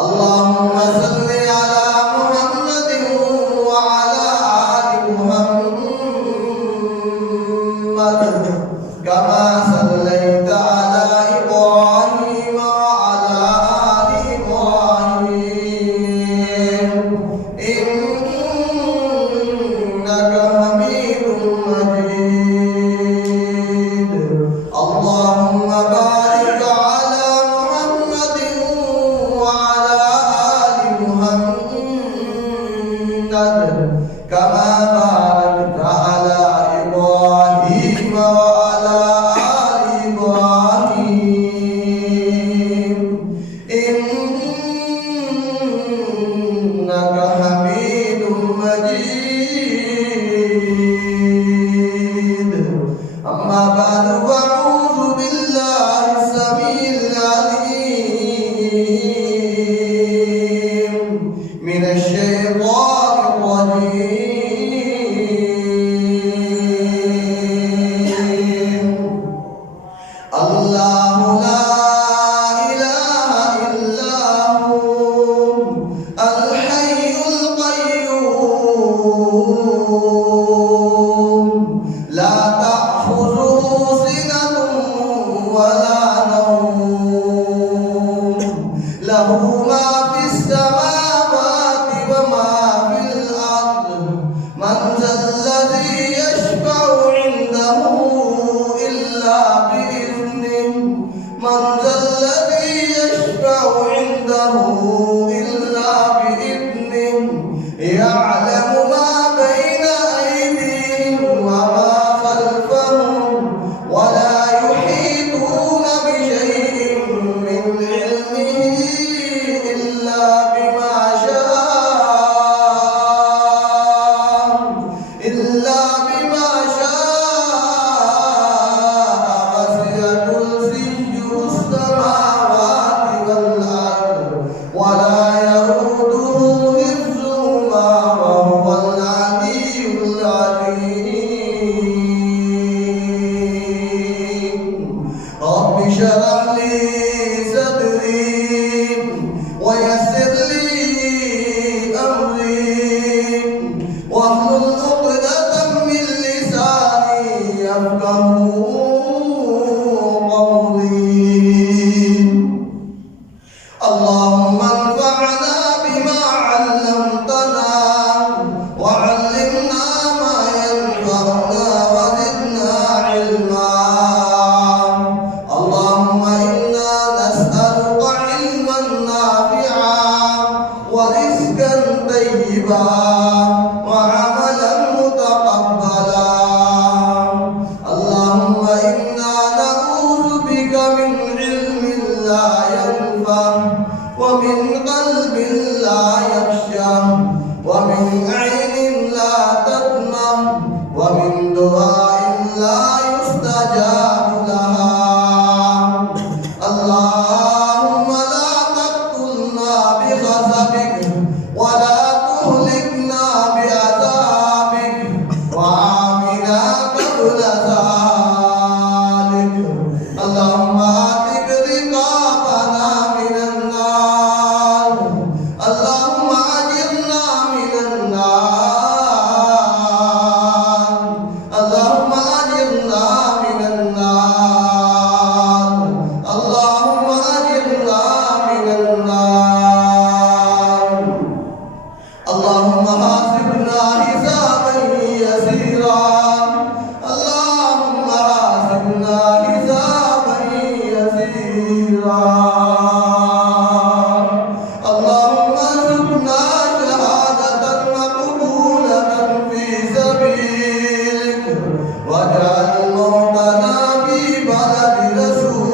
اللهم صل من الشيطان الرجيم. الله لا إله إلا هو الحي القيوم لا تأخذه سنة ولا نوم له ما في السماوات وما في الأرض من ذا الذي يشفع عنده إلا بإذنه من ذا الذي يشفع عنده إلا بإذنه يعلم ما بين أيديهم وما خلفهم ولا يحيطون بشيء من علمه إلا بما شاء وسع كرسيه السماوات والأرض ولا يئوده حفظهما وهو العلي العظيم. رب اشرح لي صدري ويسر لي أمري واحلل عقدة من لساني يفقهوا قولي. اللهم انفعنا بما علمتنا وعلمنا ما ينفعنا وزدنا علما. اللهم إنا نسألك علما نافعا ورزقا طيبا وعملا متقبلا. اللهم إنا نعوذ بك من علم لا ينفع ومن قلب لا يخشع ومن عين لا تدمع ومن دعاء لا يستجاب لها. اللهم لا تقتلنا بغضبك ولا تهلكنا بعذابك وعافنا قبل ذلك. اللهم اعتق رقابنا من النار. اللهم اجرنا من النار. اللهم اجرنا من النار. اللهم اجرنا من النار. اللهم حاسبنا حسابا يسيرا. اللهم حاسبنا حسابا يسيرا. اللهم ارزقنا شهادة مقبولة في سبيلك واجعل موتنا في بلد رسولك.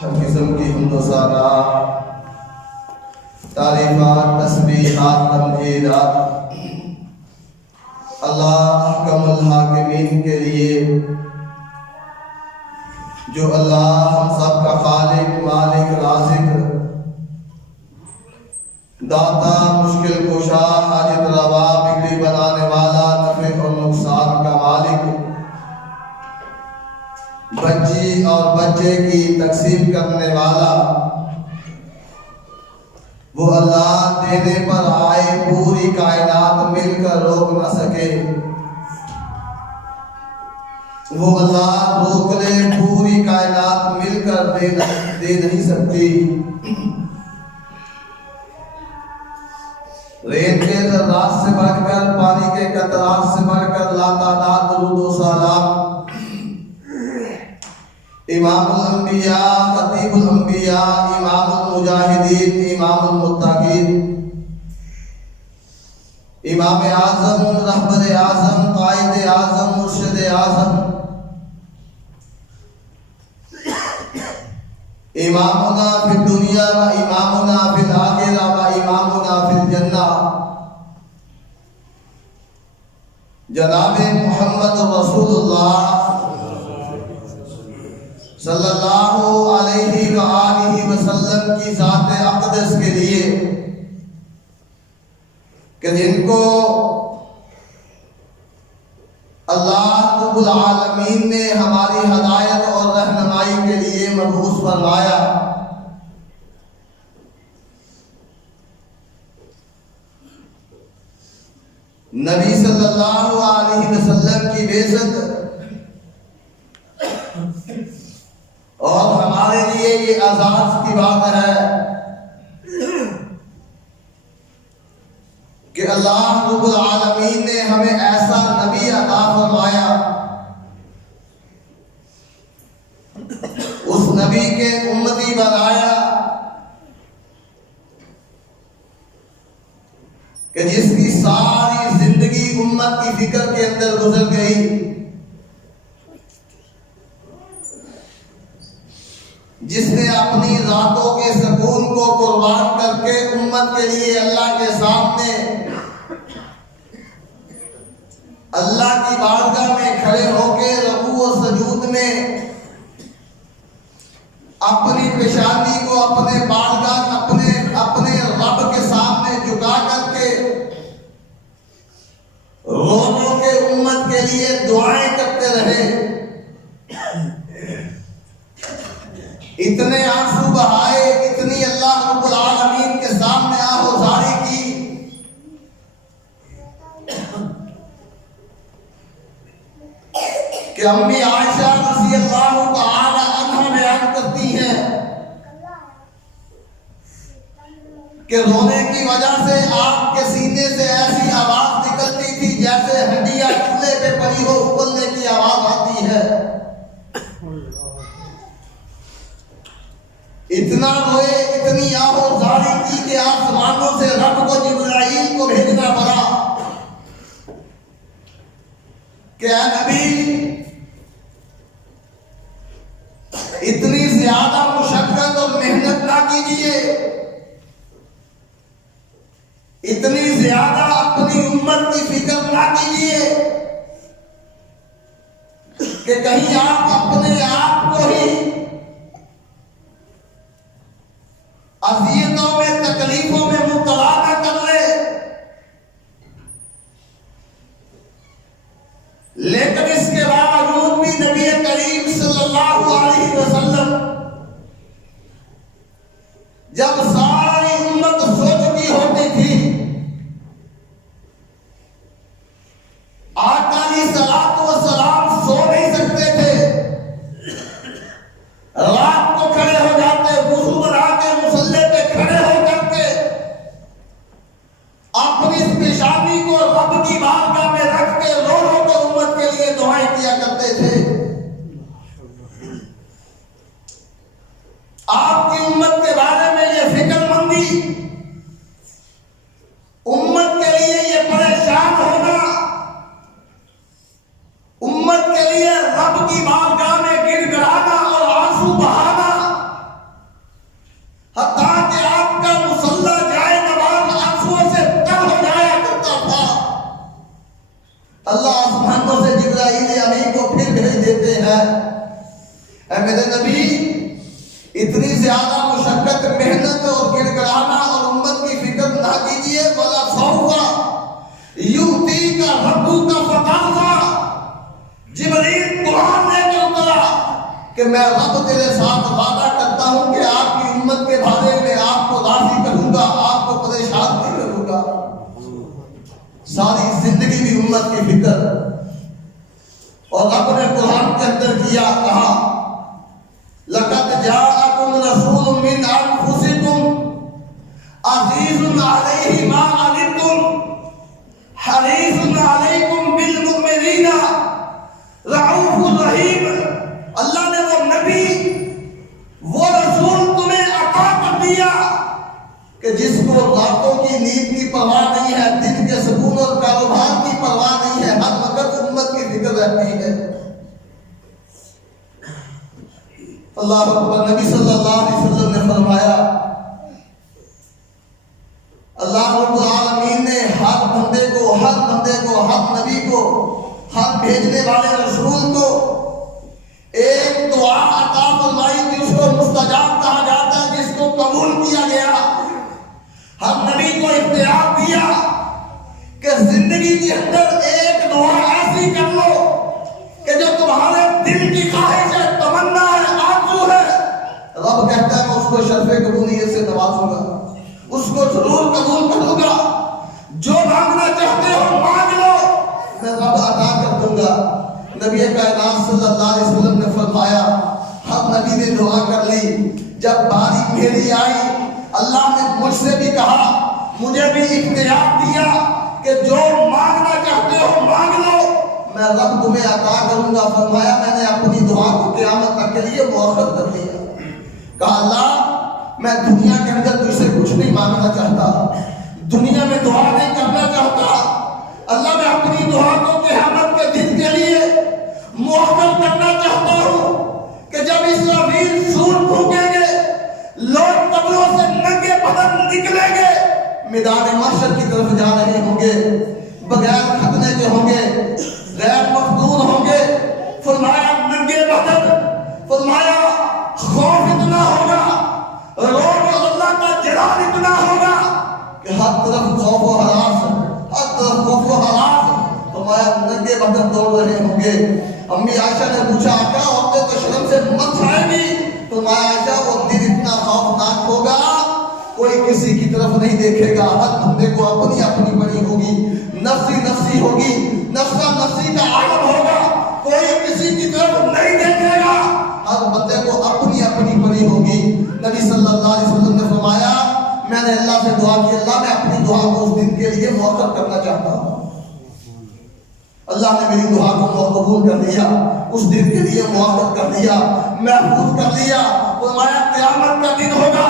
ہر قسم کی حمد و ثنا، تعریفات، تسبیحات، تمجیدات اللہ احکم الحاکمین کے لیے، جو اللہ ہم سب کا خالق، مالک، رازق، داتا، مشکل کشا، حاجت روا، بگڑی بنانے والا، نفع اور نقصان کا مالک، بچی اور بچے کی تقسیم کرنے والا، وہ اللہ دینے پر آئے پوری کائنات مل کر روک نہ سکے، وہ اللہ روک لے پوری کائنات مل کر دے نہیں سکتی. ریت کے ذرات سے بڑھ کر، پانی کے قطرات سے بڑھ کر لاتعداد درود و سلام امام الانبیاء، خطیب الانبیاء، امام المجاہدین، امام المتقین، امام اعظم، رہبر اعظم، قائد اعظم، مرشد اعظم، امامنا فی الدنیا و امامنا فی الآخرہ و امامنا فی الجنہ جناب محمد رسول اللہ صلی اللہ علیہ وسلم کی ذات اقدس کے لیے کہ جن کو اللہ رب العالمین نے ہماری ہدایت اور رہنمائی کے لیے مبعوث فرمایا. نبی صلی اللہ علیہ وسلم کی بعثت اور ہمارے لیے یہ اعزاز کی بات ہے کہ اللہ رب العالمین نے ہمیں ایسا نبی عطا فرمایا، اس نبی کے امتی بنایا کہ جس کی ساری زندگی امت کی فکر کے اندر گزر گئی، جس نے اپنی راتوں کے سکون کو قربان کر کے امت کے لیے اللہ کے سامنے اللہ کی بارگاہ میں کھڑے ہو کے رکوع و سجود میں اپنی پیشانی کو اپنے بارگاہ اپنے رب کے سامنے جھکا کر کے رو رو کے امت کے لیے دعائیں کرتے رہے، اتنے آنسو بہائے، اتنی اللہ رب العالمین کے سامنے آہوزاری کی کہ امی عائشہ رضی اللہ تعالی عنہا بیان کرتی ہیں کہ رونے کی وجہ سے آپ کے سینے سے ایسی آواز نکلتی تھی جیسے ہڈیاں چولہے پہ پڑی ہو ابلنے کی آواز آتی ہے. اتنا روئے، اتنی آہوزاری کی کہ آسمانوں سے رب کو جبرائیل کو بھیجنا پڑا کہ اے نبی اتنی زیادہ مشقت اور محنت نہ کیجیے، اتنی زیادہ اپنی امت کی فکر نہ کیجیے کہ کہیں آپ اپنے آپ کو ہی اذیتوں میں تکلیفوں میں مبتلا نہ کر لے. لیکن اس کے باوجود بھی نبی کریم صلی اللہ علیہ وسلم جب ساری امت سو چکی ہوتی تھی، آقا علیہ الصلوۃ والسلام سو نہیں سکتے تھے، رات کو کھڑے ہو جاتے، وضو بنا کے مصلی پہ کھڑے ہو کر کے اپنی اس پیشانی کو رب کی بارگاہ میں رکھ کے رو رو کے امت کے لیے دعائیں کیا کرتے تھے. آپ کی امت کے بارے میں یہ فکر مندی، امت کے لیے یہ پریشان ہونا، امت کے لیے رب کی بارگاہ میں گر گڑانا اور آنسو بہانا، حتیٰ کہ آپ کا مصلی جائے نماز آنسوؤں سے تر ہو جایا کرتا تھا. اللہ آسمانوں سے جبرائیل امین کو پھر بھیج دیتے ہیں، اے میرے نبی اتنی زیادہ مشقت، محنت اور گر گڑانا اور امت کی فکر نہ کیجیے. وَلَسَوْفَ يُؤْتِيكَ رَبُّكَ فَتَرْضَىٰ. جبریل قرآن لے کے اترا کہ میں رب تیرے ساتھ وعدہ کرتا ہوں کہ آپ کی امت کے بارے میں آپ کو راضی کروں گا، آپ کو پریشان نہیں کروں گا. ساری زندگی بھی امت کی فکر، اور رب نے قرآن کے اندر کیا کہا لَقَدْ جَاءَكُمْ رَسُولٌ مِّنْ أَنفُسِكُمْ عَزِيزٌ عَلَيْهِ مَا عَنِتُّمْ حَرِيصٌ عَلَيْكُمْ بِالْمُؤْمِنِينَ رَءُوفٌ رَحِيمٌ. اللہ نے وہ نبی، وہ رسول تمہیں عطا کر دیا کہ جس کو راتوں کی نیند کی پرواہ نہیں ہے، دن کے سکون اور کاروبار کی پرواہ نہیں ہے، ہر وقت امت کی فکر رہتی ہے. اللہ اکبر. نبی صلی اللہ علیہ وسلم نے فرمایا اللہ رب العالمین نے ہر بندے کو، ہر نبی کو، ہر بھیجنے والے رسول کو ایک دعا عطا فرمائی کہ اس کو مستجاب کہا جاتا ہے، جس کو قبول زندگی کے اندر ایک دعا ایسی کر لو کہ جو تمہارے دل کی خواہش ہے، تمنا ہے، آرزو ہے، رب کہتا ہے میں اس کو شرف قبولیت سے نوازوں گا، اس کو ضرور قبول کروں گا۔ جو مانگنا چاہتے ہو مانگ لو، میں رب عطا کر دوں گا۔ نبی کائنات صلی اللہ علیہ وسلم نے فرمایا، ہم نبی نے دعا کر لی، جب باری گھیری آئی اللہ نے مجھ سے بھی کہا، مجھے بھی اختیار دیا کہ جو مانگنا چاہتے ہو مانگ لو، میں رب تمہیں عطا کروں گا۔ فرمایا میں نے اپنی دعا کو قیامت تک کے لیے مؤخر کر دیا۔ کہا اللہ میں دنیا کے اندر تجھ سے کچھ نہیں مانگنا چاہتا، دنیا میں دعا نہیں کرنا چاہتا، اللہ میں اپنی دعا کو قیامت کے دن کے لیے مؤخر کرنا چاہتا ہوں کہ جب اسرافیل سور پھونکیں گے، لوگ قبروں سے ننگے بدن نکلیں گے، میدان محشر کی طرف جا رہے ہوں گے، بغیر ختنے کے ہوں گے، غیر مفتون ہوں گے۔ فرمایا ننگے بدن، فرمایا خوف اتنا ہوگا، روح اللہ کا جلال اتنا ہوگا کہ ہر طرف خوف و ہراس، ہر طرف خوف و ہراس۔ فرمایا ننگے بدن دوڑ رہے ہوں گے۔ امی عائشہ نے پوچھا آقا عورتیں تو شرم سے مت جائیں گی؟ فرمایا عائشہ وہ دن اتنا خوفناک ہوگا کوئی کسی کی طرف نہیں دیکھے گا، ہر بندے کو اپنی اپنی پڑی ہوگی، نفسی نفسی ہوگی، نفسا نفسی کا عالم ہوگا، کوئی کسی کی طرف نہیں دیکھے گا، ہر بندے کو اپنی اپنی پڑی ہوگی۔ نبی صلی اللہ علیہ وسلم نے فرمایا میں نے اللہ سے دعا کی، اللہ میں اپنی دعا کو اس دن کے لیے مؤخر کرنا چاہتا ہوں۔ اللہ نے میری دعا کو قبول کر لیا، اس دن کے لیے مؤخر کر دیا، محفوظ کر لیا۔ فرمایا قیامت کا دن ہوگا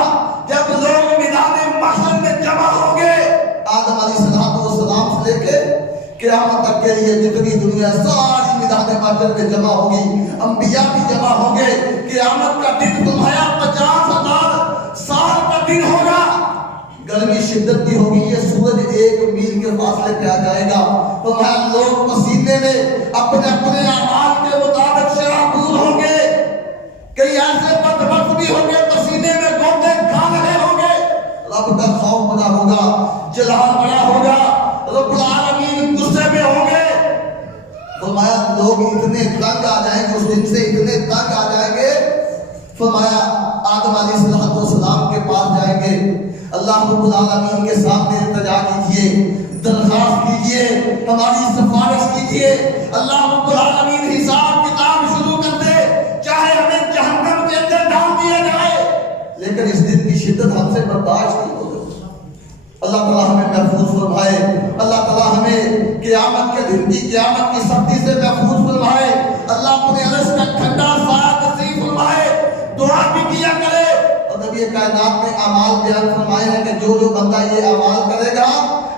جب لوگ میدان محشر میں جمع ہوں گے، آدم علیہ السلام سے لے کے قیامت تک کے لیے جتنی دنیا ساری میدان محشر میں جمع ہوگی، انبیاء بھی جمع ہوں گے۔ قیامت کا دن فرمایا 50,000 سال کا دن ہوگا، گرمی شدت کی ہوگی، یہ سورج 1 میل کے فاصلے پہ آ جائے گا۔ فرمایا لوگ پسینے میں اپنے اپنے اعمال کے مطابق شرابور ہوں گے، کئی ایسے بدبخت بھی ہوں گے پسینے میں گوتے کھا رہے ہوں گے۔ رب کا خوف بڑا ہوگا، جلال بڑا ہوگا، رب العالمین غصے میں ہوں گے۔ فرمایا لوگ اتنے تنگ آ جائیں گے، اس دن سے اتنے تنگ آ جائیں گے۔ فرمایا آدم علیہ السلام کے پاس جائیں گے، اللہ رب العالمین کے سامنے التجا کیجئے، درخواست کیجئے، ہماری سفارش کیجئے، اللہ رب العالمین حساب کتاب شروع کر دے، چاہے ہمیں جہنم کے اندر ڈال دیا جائے، لیکن اس دن کی شدت ہم سے برداشت نہیں ہوگی۔ اللہ تعالیٰ ہمیں محفوظ فرمائے، اللہ تعالیٰ ہمیں قیامت کے دن کی قیامت کی سختی سے محفوظ فرمائے، اللہ اپنے عرش کا ٹھنڈا سایہ نصیب فرمائے۔ دعا بھی کیا کرے، اور نبی کائنات نے اعمال بیان فرمائے ہیں کہ جو بندہ یہ اعمال کرے گا،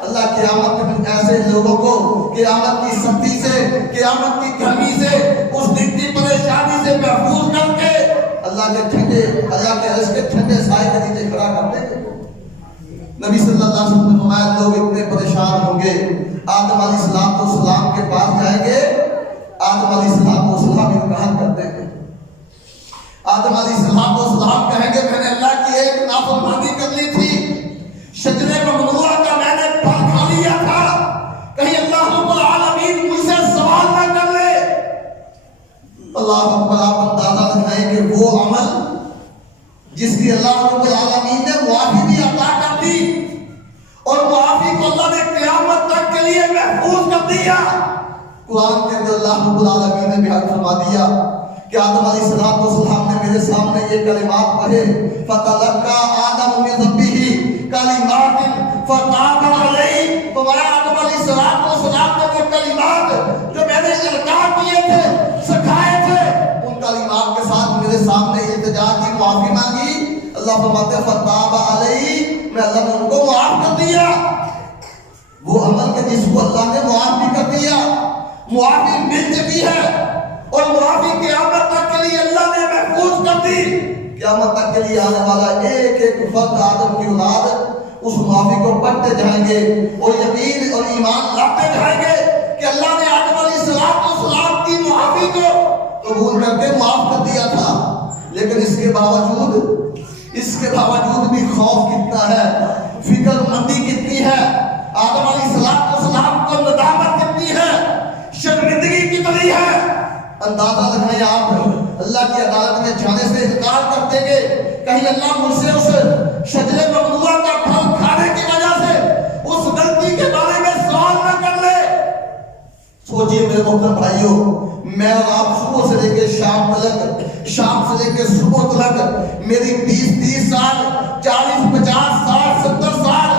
اللہ قیامت میں ایسے لوگوں کو قیامت کی سختی سے، قیامت کی گرمی سے، اس دن کی پریشانی سے محفوظ کر کے اللہ کے عرش کے ٹھنڈے سائے کے نیچے کھڑا کر دے گا۔ نبی صلی اللہ علیہ وسلم نے فرمایا لوگ اتنے پریشان ہوں گے، آدم علیہ السلام کے پاس جائیں گے، آدم علیہ السلام امتحان کر دیں گے۔ آدم علیہ السلام کہیں گے میں نے اللہ کی ایک نافرمانی کر لی تھی، شجرے ممنوعہ کا میں نے پھل کھا لیا تھا، کہیں اللہ رب العالمین مجھ سے سوال نہ کر لے۔ اللہ اکبر، آپ اندازہ لگائیں کہ وہ عمل جس کی اللہ رب العالمین نے معافی بھی عطا کر دی، اور معافی کو اللہ نے قیامت تک کے لیے محفوظ کر دیا۔ قرآن کے اندر اللہ رب العالمین نے بیان فرما دیا کہ آدم علیہ السلام نے میرے سامنے یہ کلمات پڑھے، فَتَلَقَّى آدَمُ مِن رَبِّهِ كَلِمَاتٍ فَتَابَ عَلَيْهِ۔ فرمایا آدم علیہ السلام نے وہ کلمات جو میں نے القاء کیے تھے، سکھائے تھے، ان کلمات کے ساتھ میرے سامنے التجا کی، معافی مانگی۔ اللہ فرماتے ہیں فَتَابَ عَلَيْهِ، میں اللہ نے ان کو معاف کر دیا۔ وہ عمل کے جس کو اللہ نے معاف بھی کر دیا، معافی مل چکی ہے، اور معافی قیامت تک کے لیے اللہ نے محفوظ کر دی۔ قیامت تک کے لیے آنے والا ایک ایک فرد آدم کی اولاد اس معافی کو پڑھتے جائیں گے، اور یقین اور ایمان لاتے جائیں گے کہ اللہ نے آدم علیہ السلام کی معافی کو قبول کر کے معاف کر دیا تھا۔ لیکن اس کے باوجود بھی خوف کتنا ہے، فکر مندی کتنی ہے۔ آدم علیہ السلام کو ندامت اللہ کی عدالت میں جانے سے انکار کر دیں گے، کہیں اللہ مجھ سے اس شجرے ممنوعہ کا پھل کھانے کی وجہ سے اس غلطی کے بارے میں سوال نہ کر لے۔ سوچئے میرے محترم بھائیوں، میں اور آپ صبح سے لے کے شام تک، شام سے لے کے صبح تک میری 20-30 سال، 40-50 سال، 70 سال،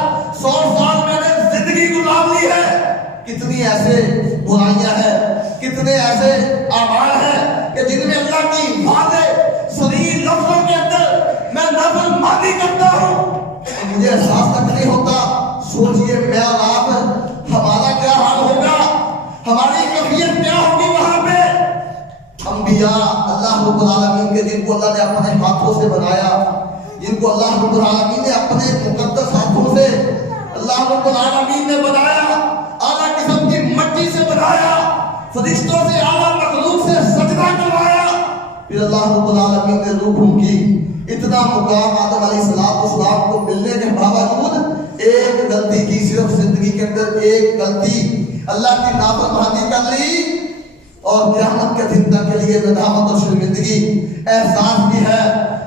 100 سال میں نے زندگی گزار لی ہے۔ کتنی ایسے برائیاں ہیں، کتنے ایسے اعمال ہیں کہ جن میں اللہ کی واضح صریح لفظوں کے اندر میں نافرمانی کرتا ہوں، مجھے احساس تک نہیں ہوتا۔ سوچئے میں اور آپ، ہمارا کیا حال ہوگا، ہماری کیفیت کیا ہوگی وہاں پہ۔ انبیاء اللہ رب العالمین کے، جن کو اللہ نے اپنے ہاتھوں سے بنایا، جن کو اللہ رب العالمین نے اپنے مقدس ہاتھوں سے اللہ رب العالمین نے بنایا، اعلیٰ قسم کی مٹی سے بنایا، فرشتوں سے، اعلیٰ مخلوق سے سجدہ کروایا، پھر اللہ رب العالمین نے روح کی اتنا مقام آدم علیہ السلام کو ملنے کے باوجود ایک غلطی کی، صرف زندگی کے اندر ایک غلطی، اللہ کی نافرمانی کر لی، اور قیامت کے دن تک کے لیے ندامت اور شرمندگی احساس بھی ہے،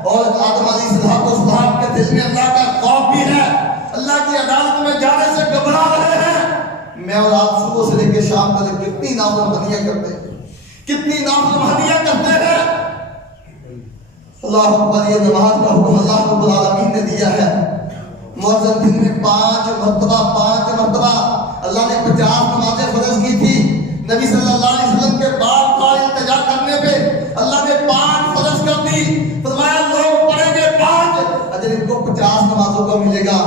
اور آدم علیہ السلام کے دل میں اللہ کا خوف بھی ہے، اللہ کی عدالت میں جانے سے گھبرا رہے ہیں۔ میں اور آپ صبح سے لے کے شام تک کتنی نافرمانیاں کرتے ہیں، کتنی نافرمانیاں کرتے ہیں۔ اللہ اکبر، یہ نماز کا حکم اللہ رب العالمین نے دیا ہے۔ مؤذن دن میں 5 مرتبہ اللہ نے 50 نمازیں فرض کی تھی، نبی صلی اللہ علیہ وسلم کے بار التجا کرنے پہ اللہ نے 5 فرض کر دی، فرمایا لوگ پڑھیں گے 5، اجر ان کو 50 نمازوں کا ملے گا۔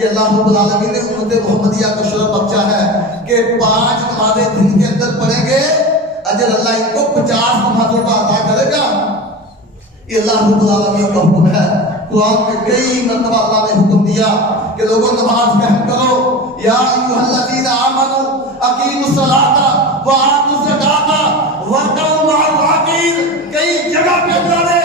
یہ اللہ رب العالمین نے امت محمدیہ کا شرف بخشا ہے کہ 5 نمازیں دن کے اندر پڑھیں گے، اجر اللہ ان کو 50 نمازوں کا عطا کرے گا۔ یہ اللہ رب العالمین کا حکم ہے۔ قرآن میں کئی مرتبہ اللہ نے حکم دیا کہ لوگوں نماز قائم کرو، یا ایھا الذین آمنوا اقیموا الصلاۃ وآتوا الزکاۃ وارکعوا مع الراکعین۔ کئی جگہ پہ اللہ نے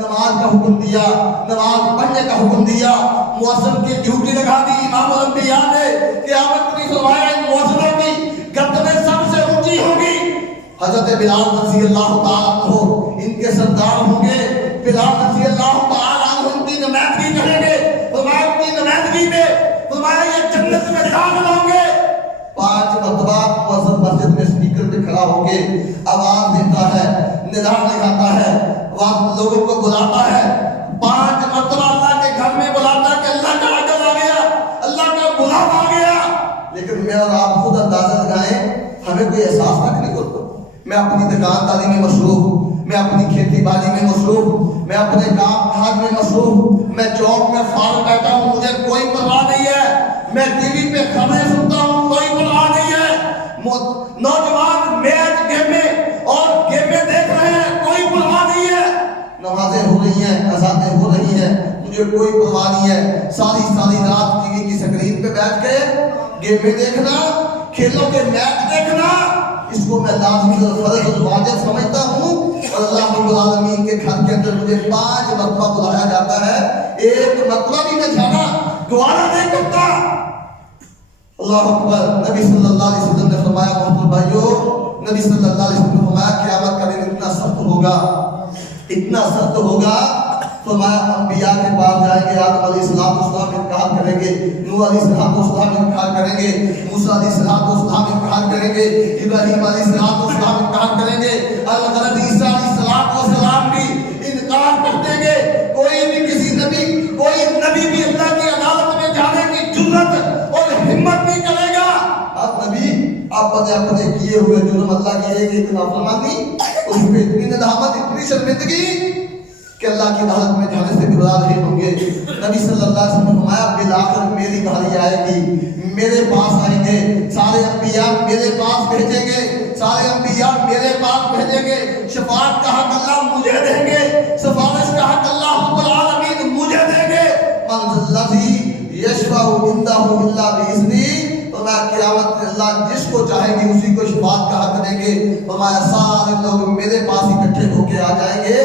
نماز کا حکم دیا، نماز پڑھنے کا حکم دیا، مؤذن کی ڈیوٹی لگا دی امام الانبیاء نے۔ قیامت کی فرمایا ان مؤذنوں کی گردنیں سب سے اونچی ہوگی۔ حضرت بلال رضی اللہ تعالیٰ عنہ ان کے سردار ہوں گے، بلال رضی اللہ تعالیٰ عنہ ان کی نمائندگی کریں گے، فرمایا ان کی نمائندگی میں فرمایا یہ جنت میں داخل ہوں گے۔ 5 مرتبہ مؤذن مسجد میں سپیکر پہ کھڑا ہو کے آواز دیتا ہے، ندا لگاتا ہے، لوگوں کو بلاتا ہے، 5 مرتبہ اللہ کے گھر میں بلاتا ہے کہ اللہ کا آڈر آ گیا، اللہ کا بلاوا آ گیا۔ لیکن میں اور آپ خود اندازہ لگائیں، ہمیں کوئی احساس تک نہیں ہوتا۔ میں اپنی دکان داری میں مصروف، میں اپنی کھیتی باڑی میں مصروف، میں اپنے کام کاج میں مصروف، میں چوک میں فارغ بیٹھا ہوں، مجھے کوئی پرواہ نہیں ہے، میں ٹی وی پہ خبریں سنتا ہوں، کوئی پرواہ نہیں ہے، نوجوان میچ گیمیں اور گیمیں دیکھ رہے ہیں، کوئی پرواہ نہیں ہے، نمازیں ہو رہی ہیں، اذانیں ہو رہی ہیں، مجھے کوئی پرواہ نہیں ہے۔ ساری رات ٹی وی کی سکرین پہ بیٹھ کے گیمیں دیکھنا، کھیلوں کے میچ دیکھنا، اس کو میں لازمی اور فرض اور واجب سمجھتا ہوں۔ اور اللہ رب العالمین کے گھر کے اندر مجھے 5 مرتبہ بلایا جاتا ہے، ایک مرتبہ بھی میں جانا گوارا نہیں کرتا۔ اللہ اکبر۔ نبی صلی اللہ علیہ وسلم نے فرمایا، محترم بھائیو، نبی صلی اللہ علیہ وسلم نے فرمایا قیامت کا دن اتنا سخت ہوگا، اتنا سخت ہوگا، فرمایا انبیاء کے پاس جائیں گے، آدم علیہ السلام انکار کریں گے، نوح علیہ السلام انکار کریں گے، موسیٰ علیہ السلام انکار کریں گے، ابراہیم علیہ السلام انکار کریں گے، الغرض عیسیٰ علیہ السلام بھی انکار کر دیں گے۔ کوئی بھی کسی نبی بھی اللہ کی عدالت میں جانے کی جرأت اور ہمت نہیں کرے گا۔ اب نبی اپنے کیے ہوئے جرم، اللہ کی ایک نافرمانی، اس پہ اتنی ندامت، اتنی شرمندگی کہ اللہ کی عدالت میں جانے سے گھبرا رہے ہوں گے۔ نبی صلی اللہ علیہ وسلم نے فرمایا بالآخر میری باری آئے گی، میرے پاس آئیں گے، سارے انبیاء میرے پاس بھیجیں گے، سارے انبیاء میرے پاس بھیجیں گے، شفاعت کا حق اللہ مجھے دیں گے، سفارش کا حق اللہ رب العالمین مجھے دیں گے۔ من الذی یشفع عندہ الا باذنہ، فرمایا قیامت میں اللہ جس کو چاہے گی اسی کو شفاعت کا حق دیں گے۔ فرمایا سارے لوگ میرے پاس اکٹھے ہو کے آ جائیں گے۔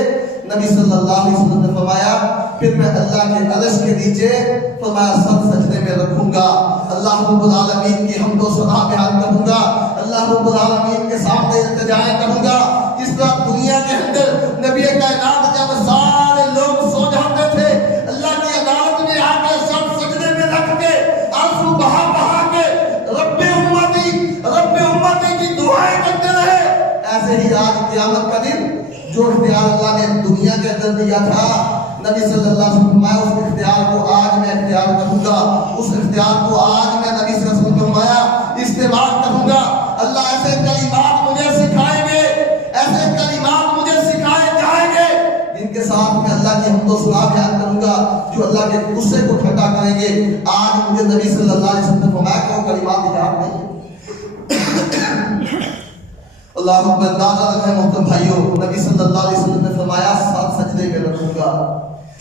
نبی صلی اللہ علیہ وسلم نے فرمایا پھر میں اللہ کے عرش کے نیچے فرمایا سب سجدے میں رکھوں گا، اللہ رب العالمین کی حمد و ثنا بیان کروں گا، اللہ رب العالمین کے سامنے التجائیں کروں گا، جس طرح دنیا کے اندر نبی کائنات جب سارے لوگ سو جاتے تھے اللہ کی عدالت میں آ کے سب سجدے میں رکھ کے آنسو بہا بہا کے رب امتی کی دعائیں کرتے رہے، ایسے ہی آج قیامت کا دن جو اختیار اللہ نے دنیا کے اندر دیا تھا نبی صلی اللہ علیہ وسلم فرمایا اس اختیار کو آج میں اختیار کروں گا، اس اختیار کو آج میں نبی صلی اللہ علیہ وسلم فرمایا استعمال کروں گا۔ اللہ ایسے کلمات مجھے سکھائیں گے، ایسے کلمات مجھے سکھائے جائیں گے جن کے ساتھ میں اللہ کی حمد و ثنا بیان کروں گا جو اللہ کے غصے کو ٹھنڈا کریں گے۔ آج مجھے نبی صلی اللہ علیہ وسلم نے فرمایا کہ وہ کلمات یاد نہیں۔ اللہ اکبر، دادا رکھے محترم بھائیوں، نبی صلی اللہ علیہ وسلم نے فرمایا 7 سجدے میں رکھوں گا،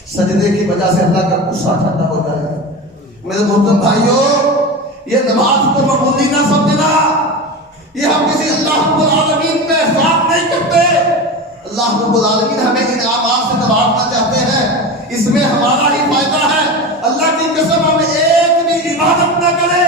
سجدے کی وجہ سے اللہ کا غصہ ٹھنڈا ہو جائے گا۔ میرے محترم بھائیوں، یہ نماز کو معمولی نہ سمجھنا، یہ ہم کسی اللہ رب العالمین پہ احسان نہیں کرتے۔ اللہ رب العالمین ہمیں انعامات سے نوازنا چاہتے ہیں، اس میں ہمارا ہی فائدہ ہے۔ اللہ کی قسم ہم ایک بھی عبادت نہ کرے،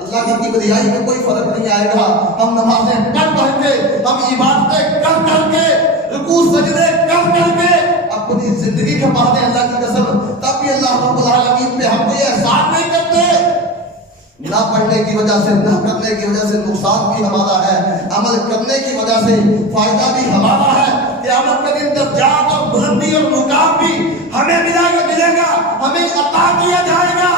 اللہ کی کبریائی میں کوئی فرق نہیں آئے گا۔ ہم نمازیں پڑھ کے، ہم عبادتیں کر کے، رکوع سجدے کر کے اپنی زندگی کھپا دیں اللہ کی قسم، تب بھی اللہ رب العالمین پہ ہم کوئی احسان نہیں کرتے۔ نہ پڑھنے کی وجہ سے، نہ کرنے کی وجہ سے نقصان بھی ہمارا ہے، عمل کرنے کی وجہ سے فائدہ بھی ہمارا ہے۔ قیامت کے دن درجات اور بلندی اور مقام بھی ہمیں ملے گا، ہمیں عطا کیا جائے گا۔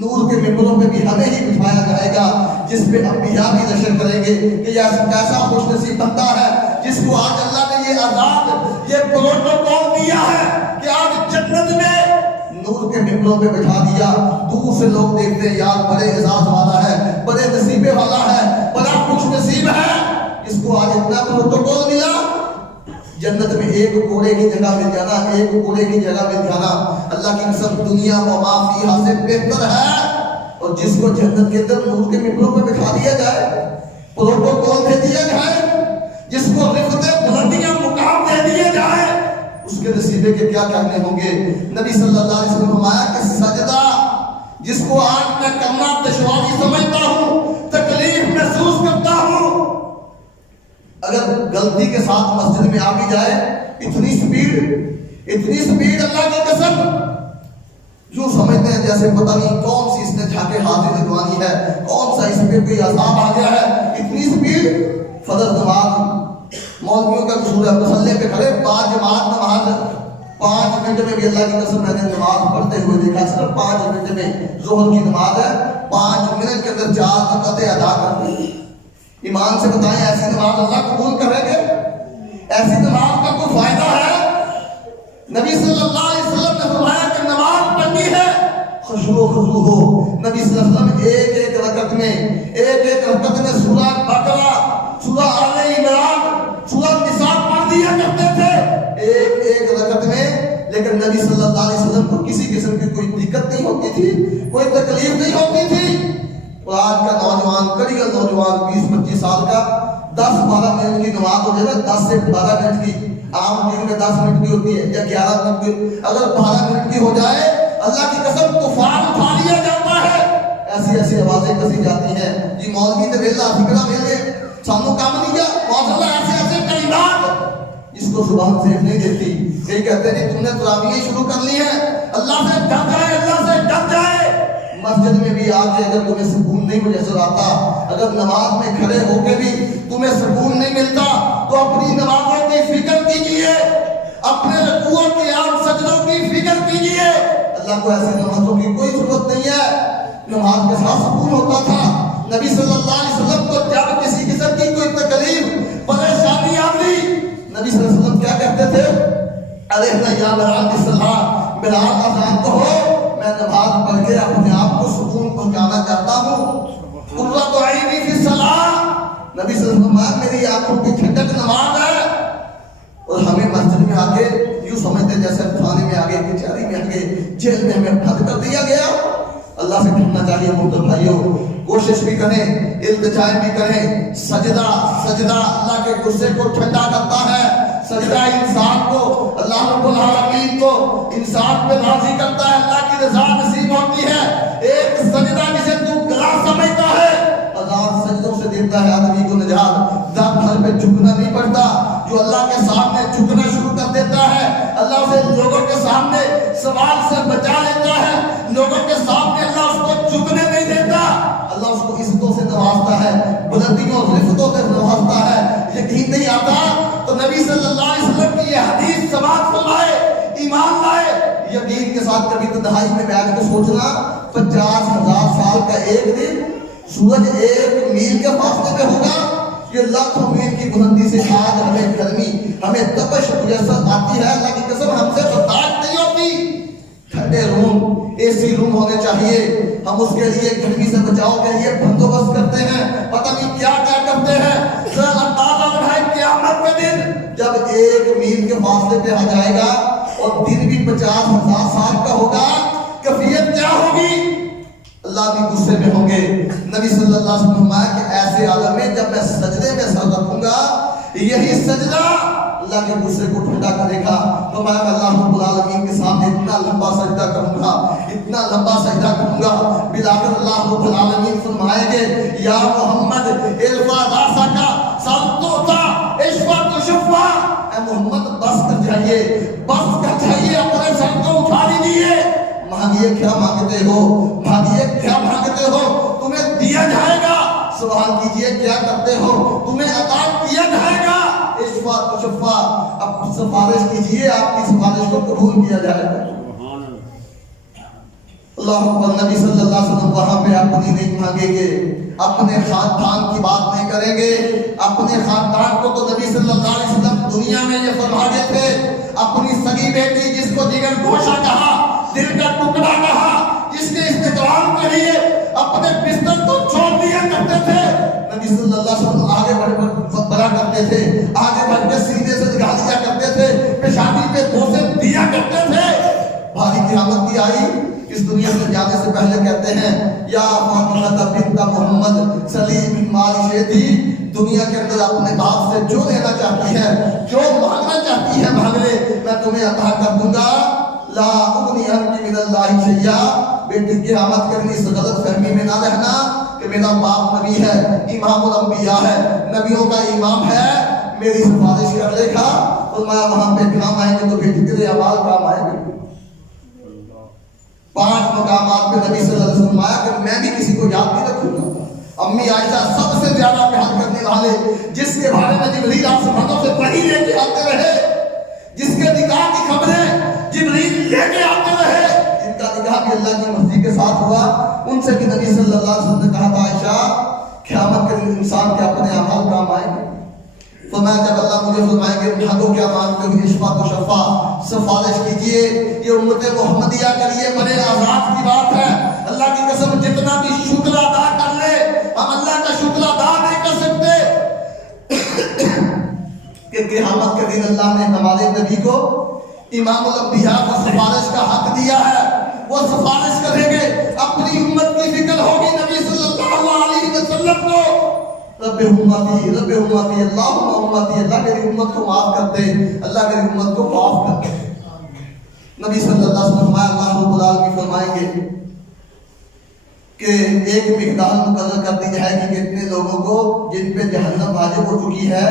نور کے ممبروں پہ بھی ہمیں ہی بٹھایا جائے گا جس پہ انبیاء بھی نشر کریں گے کہ یہ کیسا خوش نصیب بندہ ہے جس کو آج اللہ نے یہ آزاد، یہ پروٹوکول دیا ہے کہ آج جنت میں نور کے ممبروں پہ بٹھا دیا۔ دور سے لوگ دیکھتے ہیں یار بڑے اعزاز والا ہے، بڑے نصیبے والا ہے، بڑا خوش نصیب ہے، اس کو آج اتنا پروٹوکول ملا۔ جنت میں ایک کوڑے کی جگہ مل جانا، ایک کوڑے کی جگہ مل جانا اللہ کی قسم دنیا و ما فیہا سے بہتر ہے۔ اور جس کو جنت کے اندر نور کے ممبروں پہ بٹھا دیا جائے، پروٹوکول دے دیا جائے، جس کو رفعتیں بلندیاں مقام دے دیے جائے، اس کے نصیبے کے کیا کہنے ہوں گے۔ نبی صلی اللہ علیہ وسلم نے فرمایا کہ سجدہ جس کو آج میں کرنا دشواری سمجھتا ہوں، تکلیف محسوس کرتا ہوں، اگر غلطی کے ساتھ مسجد میں آ بھی جائے، اتنی سپیڈ اللہ کی قسم، جو سمجھتے ہیں جیسے پتہ نہیں کون سی اس نے جھاکے حاضر لگوانی ہے، کون سا اس پہ کوئی عذاب آ گیا ہے، اتنی سپیڈ۔ فجر نماز مولویوں کا قصور ہے، مصلے پہ کھڑے 5 جماعت نماز 5 منٹ میں بھی اللہ کی قسم میں نے نماز پڑھتے ہوئے دیکھا، صرف 5 منٹ میں ظہر کی نماز ہے، 5 منٹ کے اندر 4 رکعتیں ادا کر دی۔ ایمان سے بتائیں ایسی نماز اللہ قبول کرے گے؟ ایسی نماز کا کوئی فائدہ ہے؟ نبی صلی اللہ علیہ وسلم نے فرمایا کہ نماز پڑھنی ہے خشوع و خضوع ہو۔ نبی صلی اللہ علیہ وسلم ایک رکعت میں سورہ بقرہ، سورہ آل عمران، سورہ نساء پڑھ دیا کرتے تھے ایک رکعت میں، لیکن نبی صلی اللہ علیہ وسلم کو کسی قسم کی کوئی دقت نہیں ہوتی تھی، کوئی تکلیف نہیں ہوتی تھی۔ اور آج کا نوجوان، کڑیل نوجوان 20-25 سال کا 10-12 منٹ کی نماز ہو جائے نا، 10 سے 12 منٹ کی، عام دن میں 10 منٹ کی ہوتی ہے یا 11 منٹ کی، اگر 12 منٹ کی ہو جائے اللہ کی قسم طوفان اٹھا لیا جاتا ہے۔ ایسی آوازیں کسی جاتی ہیں، جی مولوی نے ویلا فکرہ ملے سانو کام نہیں کیا، ماشاءاللہ ایسے کلمات جس کو زبان سیف نہیں دیتی۔ کئی کہتے ہیں تم نے تراویح شروع کر لی ہے، اللہ سے ڈر جائے، اللہ سے ڈر جائے۔ مسجد میں بھی آ کے اگر تمہیں سکون نہیں میسر آتا، اگر نماز میں کھڑے ہو کے بھی تمہیں سکون نہیں ملتا، تو اپنی نمازوں کی فکر کیجئے، اپنے رکوعوں کی اور سجدوں کی فکر کیجئے۔ اللہ کو ایسے نمازوں کی کوئی ضرورت نہیں ہے، نماز کے ساتھ سکون ہوتا تھا۔ نبی صلی اللہ علیہ وسلم کو جب کسی قسم کی کوئی تکلیف پریشانی آتی، نبی صلی اللہ علیہ وسلم کیا کہتے تھے؟ ارے یا بلال الصلاۃ، بلال اذان کہو، میں نماز پڑھ کے اپنے آپ کو سکون پہنچانا چاہتا ہوں۔ قرۃ عینی فی الصلاۃ، نبی صلی اللہ علیہ وسلم میری آنکھوں کی ٹھنڈک نماز ہے۔ اور ہمیں مسجد میں آ کے یوں سمجھتے جیسے تھانے میں آگے، کچہری میں آگے، جیل میں ہمیں بند کر دیا گیا۔ اللہ سے ڈرنا چاہیے محترم بھائیوں، کوشش بھی کریں، التجا بھی کریں۔ سجدہ اللہ کے غصے کو ٹھنڈا کرتا ہے، سجدہ انسان کو، اللہ رب العالمین کو انسان پہ راضی کرتا ہے، اللہ کی رضا نصیب ہوتی ہے۔ ایک سجدہ جسے تو گلا سمجھتا ہے، 1000 سجدوں سے دیتا ہے آدمی کو نجات۔ دم بھر پہ جھکنا نہیں پڑتا، جو اللہ کے سامنے جھکنا شروع کر دیتا ہے، اللہ اسے لوگوں کے سامنے سوال سے بچا لیتا ہے، لوگوں کے سامنے اللہ اس کو جھکنے نہیں دیتا، اللہ اس کو عزتوں سے نوازتا ہے، بلندیوں اور رفتوں سے نوازتا ہے۔ یقین نہیں آتا تو نبی صلی اللہ علیہ وسلم کی یہ حدیث سماعت فرمائے، ایمان لائے، یقین کے ساتھ کبھی تنہائی میں بیٹھ کے سوچنا 50,000 سال کا ایک دن سورج 1 میل کے فاصلے پہ ہوگا، یہ لاکھوں میل کی بلندی سے آج ہمیں گرمی، ہمیں تپش میسر آتی ہے، اللہ کی قسم ہم سے برداشت نہیں ہوتی۔ ٹھنڈے روم، اے سی روم ہونے چاہیے، ہم اس کے لیے گرمی سے بچاؤ کے لیے بندوبست کرتے ہیں، پتہ نہیں کیا کیا کرتے ہیں۔ ذرا اندازہ لگائیں قیامت کے دن جب 1 میل کے فاصلے پہ آ جائے گا اور دن بھی 50,000 سال کا ہوگا، کیفیت کیا ہوگی؟ اللہ بھی غصے میں ہوں گے۔ نبی صلی اللہ علیہ وسلم نے فرمایا کہ ایسے عالم میں جب میں سجدے میں سر رکھوں گا، یہی سجدہ اللہ کے غصے کو ٹھنڈا کرے گا۔ تو میں اللہ رب العالمین کے سامنے اتنا لمبا سجدہ کروں گا، اتنا لمبا سجدہ کروں گا، بلاکر اللہ رب العالمین فرمائیں گے یا محمد ارفع راسک سلطوتا اشفع تشفع، اے محمد بس کر جائیے، بس کر جائیے، اپنے سر کو اٹھا لیجیے، مانگیے کیا مانگتے ہو، مانگیے کیا مانگتے ہو، تمہیں دیا جائے گا، سوال کیجئے کیا کرتے ہو، تمہیں عطا کیا جائے گا، اشفع تشفع، اب سفارش کیجئے، آپ کی سفارش کو قبول کیا جائے گا۔ اللہ اکبر۔ نبی صلی اللہ علیہ وسلم وہاں پہ اپنی نہیں مانگیں گے، اپنے خاندان کی بات نہیں کریں گے، اپنے خاندان کو تو نبی صلی اللہ علیہ وسلم دنیا میں یہ فرماتے تھے، اپنی سگی بیٹی جس کو جگر گوشہ کہا، دل کا ٹکڑا کہا، جس کے استقبال کے لیے اپنے بستر کو چھوڑ دیا کرتے تھے، نبی صلی اللہ علیہ وسلم آگے بڑھا کرتے تھے، آگے بڑھ کے سینے سے دکھا دیا کرتے تھے، پیشانی پہ بوسے دیا کرتے تھے۔ بھاری قیامت کی آئی، اس دنیا سے جانے سے پہلے کہتے ہیں یا فاطمہ بنت محمد سلیم من مال شیتی، دنیا کے اندر اپنے باپ سے جو لینا چاہتی ہے، جو مانگنا چاہتی ہے مانگ لے، میں تمہیں عطا کر دوں گا، لا اغنی عنک من اللہ شیئا۔ بیٹی قیامت کرنی اس غلط فہمی میں نہ رہنا کہ میرا باپ نبی ہے، امام الانبیاء ہے، نبیوں کا امام ہے، میری سفارش کر لے گا اور میں وہاں پہ کام آئیں گے تو بیٹی تیرے اعمال کام آئیں گے۔ 5 مقامات پہ نبی صلی اللہ علیہ وسلم آیا کہ میں بھی کسی کو یاد نہیں رکھوں گا۔ امی عائشہ سب سے زیادہ پیار کرنے والے، جس کے بارے میں جبریل آسمانوں سے وحی لے کے آتے رہے، جس کے نکاح کی خبریں جبریل لے کے آتے رہے، جن کا نکاح بھی اللہ کی مرضی کے ساتھ ہوا، ان سے بھی نبی صلی اللہ علیہ وسلم نے کہا تھا عائشہ قیامت کے دن انسان کے اپنے اعمال کام آئیں گے۔ فرمایا جب اللہ مجھے فرمائیں گے مانگو کیا مانگتے ہو، اشفع تشفع، سفارش کیجئے، یہ امت محمدیہ کے لیے بڑے آزاد کی بات ہے۔ اللہ کی قسم جتنا بھی شکر ادا کر لے، ہم اللہ کا شکر ادا نہیں کر سکتے کہ قیامت کے دن اللہ نے ہمارے نبی کو امام الانبیاء کو سفارش کا حق دیا ہے، وہ سفارش کریں گے، اپنی امت کی فکر ہوگی نبی صلی اللہ علیہ وسلم کو، رب امتی اللہم امتی، اللہ میری امت کو معاف کر دے، اللہ میری امت کو معاف کر دے۔ نبی صلی اللہ علیہ وسلم اللہ رب العالمین فرمائیں گے کہ ایک مقدار مقرر کر دی جائے گی کہ اتنے لوگوں کو جن پہ جہنم واجب ہو چکی ہے،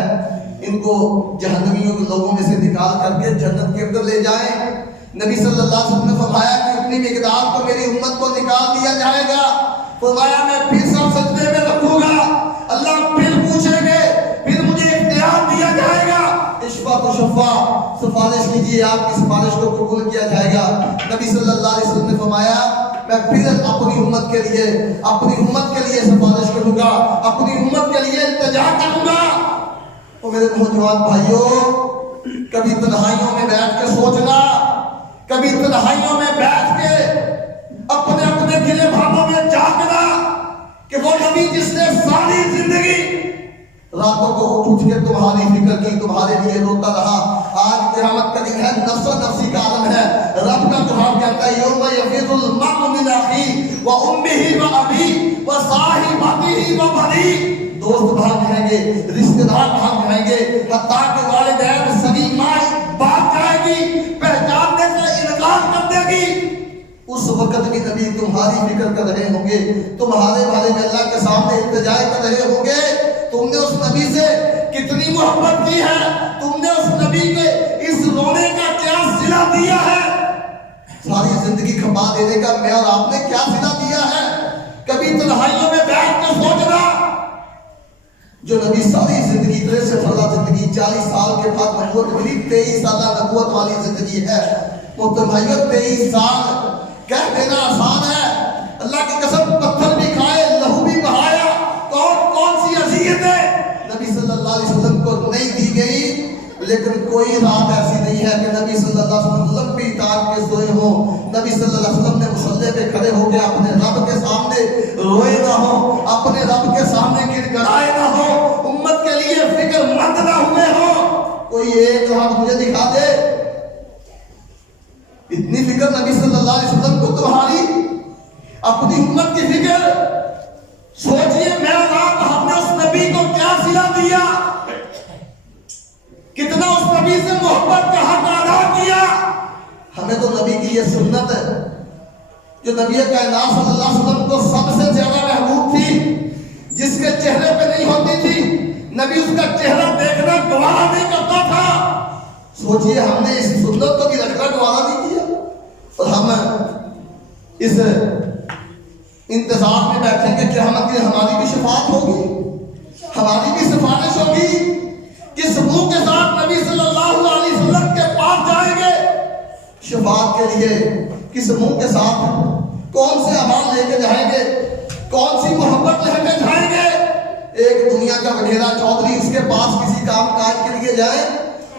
ان کو جہنمیوں کے لوگوں میں سے نکال کر کے جنت کے اندر لے جائیں۔ نبی صلی اللہ علیہ وسلم نے فرمایا کہ اتنی مقدار کو میری امت کو نکال دیا جائے گا، فرمایا میں پھر سب سجدے میں رکھوں گا، اللہ پھر پوچھیں گے، پھر مجھے اختیار دیا جائے گا، اشفع تشفع، سفارش کیجئے، آپ کی سفارش کو قبول کیا جائے گا۔ نبی صلی اللہ علیہ وسلم نے فرمایا میں پھر اپنی امت کے لیے سفارش کروں گا، اپنی امت کے لیے التجا کروں گا۔ اور میرے نوجوان بھائیوں، کبھی تنہائیوں میں بیٹھ کے سوچنا، کبھی تنہائیوں میں بیٹھ کے اپنے اپنے گلے بھاگوں میں جاگنا کہ وہ نبی جس نے ساری زندگی راتوں کو اٹھ کے تمہاری فکر کی، تمہارے لیے روتا رہا، آج قیامت کا دن ہے، نفس و نفسی کا عالم ہے، رب کا قرآن کہتا ہے یوم یفر المرء من اخیہ و امہ و ابیہ و صاحبتہ و بنیہ، دوست بھاگ جائیں گے، رشتہ دار بھاگ جائیں گے، حتیٰ کہ والدین سگی ماں بھاگ جائے گی، پہچاننے سے انکار کر دے گی۔ اس وقت بھی نبی تمہاری فکر کر رہے ہوں گے، تمہارے بارے میں اللہ کے سامنے التجا کر رہے ہوں گے، تم نے اس نبی سے کتنی محبت کی ہے، تم نے اس نبی کے اس رونے کا کیا صلہ دیا ہے؟ ساری زندگی کھپا دینے کا میں اور آپ نے کیا صلہ دیا ہے؟ کبھی تنہائیوں میں بیٹھ کے سوچنا، جو نبی ساری زندگی 63 سالہ زندگی 40 سال کے بعد نبوت ملی، 23 سالہ نبوت والی زندگی ہے، محترم بھائیو 23 سال کہہ دینا آسان ہے، اللہ کی قسم پتھر بھی کھائے، لہو بھی بہایا، کون سی اذیتیں نبی صلی اللہ علیہ وسلم کو نہیں دی گئی، لیکن کوئی رات ایسی نہیں ہے کہ نبی صلی اللہ علیہ وسلم لمبی تاک کے سوئے ہوں، نبی صلی اللہ علیہ وسلم نے مصلی پہ کھڑے ہو کے اپنے رب کے سامنے روئے نہ ہو، اپنے رب کے سامنے گر گڑائے نہ ہو، امت کے لیے فکر مند نہ ہوئے ہو۔ کوئی ایک رات مجھے دکھا دے اتنی فکر نبی صلی اللہ علیہ وسلم کو تمہاری اپنی امت کی فکر۔ سوچئے میں اور آپ ہم نے اس نبی کو کیا صلہ دیا، کتنا اس نبی سے محبت کا حق ادا کیا۔ ہمیں تو نبی کی یہ سنت ہے جو نبی کائنات صلی اللہ علیہ وسلم کو سب سے زیادہ محبوب تھی، جس کے چہرے پہ نہیں ہوتی تھی نبی اس کا چہرہ دیکھنا گوارا نہیں کرتا تھا۔ سوچئے ہم نے اس سنت کو بھی رکھنا گوارا نہیں کیا، اور ہم اس انتظار میں بیٹھیں کہ قیامت کی ہماری بھی شفاعت ہوگی، ہماری بھی سفارش ہوگی، کس منہ کے ساتھ نبی صلی اللہ علیہ وسلم کے پاس جائیں گے شفاعت کے لیے، کس منہ کے ساتھ، کون سے اعمال لے کے جائیں گے، کون سی محبت لے کے جائیں گے۔ ایک دنیا کا وڈیرا چودھری اس کے پاس کسی کام کاج کے لیے جائے،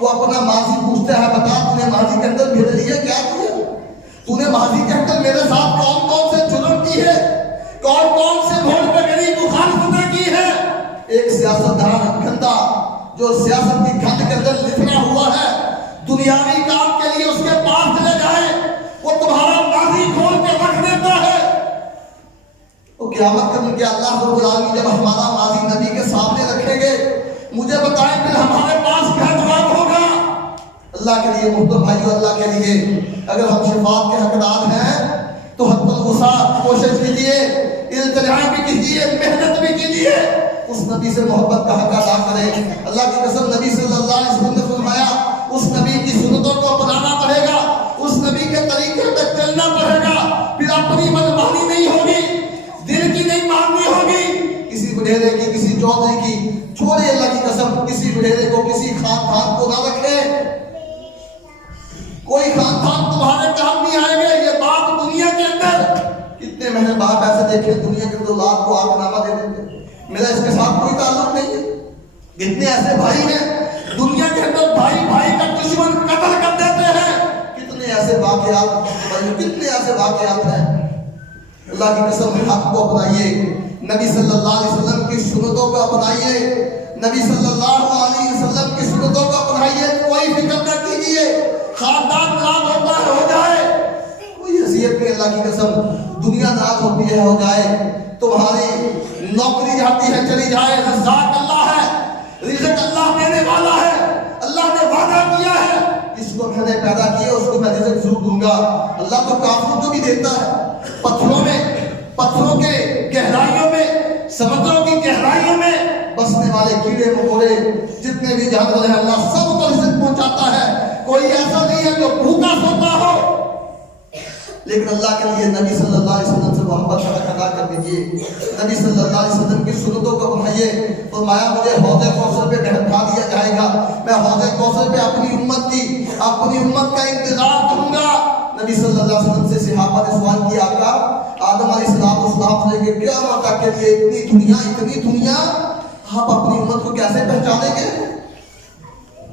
وہ اپنا ماضی پوچھتا ہے، بتا تو نے ماضی کے اندر میرے لیے کیا کیا، تو نے ماضی کے اندر میرے ساتھ کون کون سے جرم کی ہے، کون کون سے ووٹ پہ میری مخالفتیں کی ہے۔ ایک سیاستدان گندا جو سیاست کی گھٹ کے اندر لکھنا ہوا ہے، دنیاوی کام کے لیے اس کے پاس چلے جائے، وہ تمہارا ماضی کھول کے رکھ دیتا ہے۔ وہ قیامت کے دن کہ اللہ رب العالمین جب ہمارا ماضی نبی کے سامنے رکھیں گے، مجھے بتائیں پھر ہمارے پاس کیا جواب ہوگا۔ اللہ کے لیے محترم بھائیو، اللہ کے لیے اگر ہم شفاعت کے حقدار ہیں تو حد الوسع کوشش کیجیے، التجا بھی کیجیے، محنت بھی کیجیے، اس نبی سے محبت کا حق ادا کریں۔ اللہ کی قسم نبی صلی اللہ علیہ وسلم نے فرمایا اس نبی کی سنتوں کو اپنانا پڑے گا، اس نبی کے طریقے پہ چلنا پڑے گا، پھر اپنی منمانی نہیں ہوگی، دل کی نہیں ماننی ہوگی، کسی وڈیرے کی، کسی چودھری کی چھوڑے، اللہ کی قسم کسی وڈیرے کو، کسی خاندان کو نہ رکھے، کوئی خاندان تمہارے کام نہیں آئے گے۔ یہ باپ دنیا کے اندر کتنے میں نے باپ ایسے دیکھے دنیا کے اندر اولاد کو آگ نامہ دے دیتے، میرا اس کے ساتھ کوئی تعلق نہیں ہے۔ کتنے ایسے بھائی ہیں دنیا کے اندر بھائی بھائی کا دشمن قتل کر دیتے ہیں، کتنے ایسے واقعات، کتنے ایسے واقعات ہیں۔ اللہ کی قسم حق کو اپنائیے، نبی صلی اللہ علیہ وسلم کی سنتوں کو اپنائیے، نبی صلی اللہ علیہ وسلم کی سنتوں کو اپنائیے، کوئی فکر نہ کیجیے خاندان ناراض ہوتا ہے ہو جائے، کوئی حیثیت میں اللہ کی قسم دنیا ناراض ہوتی ہے ہو جائے، تمہاری نوکری جاتی ہے چلی جائے، رزاق اللہ ہے، رزق اللہ دینے والا ہے، اللہ نے وعدہ کیا ہے اس کو میں نے پیدا کیا اس کو میں رزق ضرور دوں گا۔ اللہ تو کافروں کو بھی دیتا ہے، پتھروں میں، پتھروں کے گہرائیوں میں، سمندروں کی گہرائیوں میں بسنے والے کیڑے مکوڑے جتنے بھی جانور ہیں اللہ سب کو رزق پہنچاتا ہے، کوئی ایسا نہیں ہے جو بھوکا سوتا ہو۔ لیکن اللہ کے لیے نبی صلی اللہ علیہ وسلم سے محبت کا ادا کر دیجیے، نبی صلی اللہ علیہ وسلم کی سنتوں کو اپنائیے۔ فرمایا مجھے حوض کوثر پہ بیٹھا دیا جائے گا، میں حوض کوثر پہ اپنی امت کا انتظار کروں گا۔ نبی صلی اللہ علیہ وسلم سے صحابہ نے سوال کیا، آقا آدم علیہ السلام سے لے کے قیامت تک کے لیے اتنی دنیا آپ اپنی امت کو کیسے پہچانیں گے؟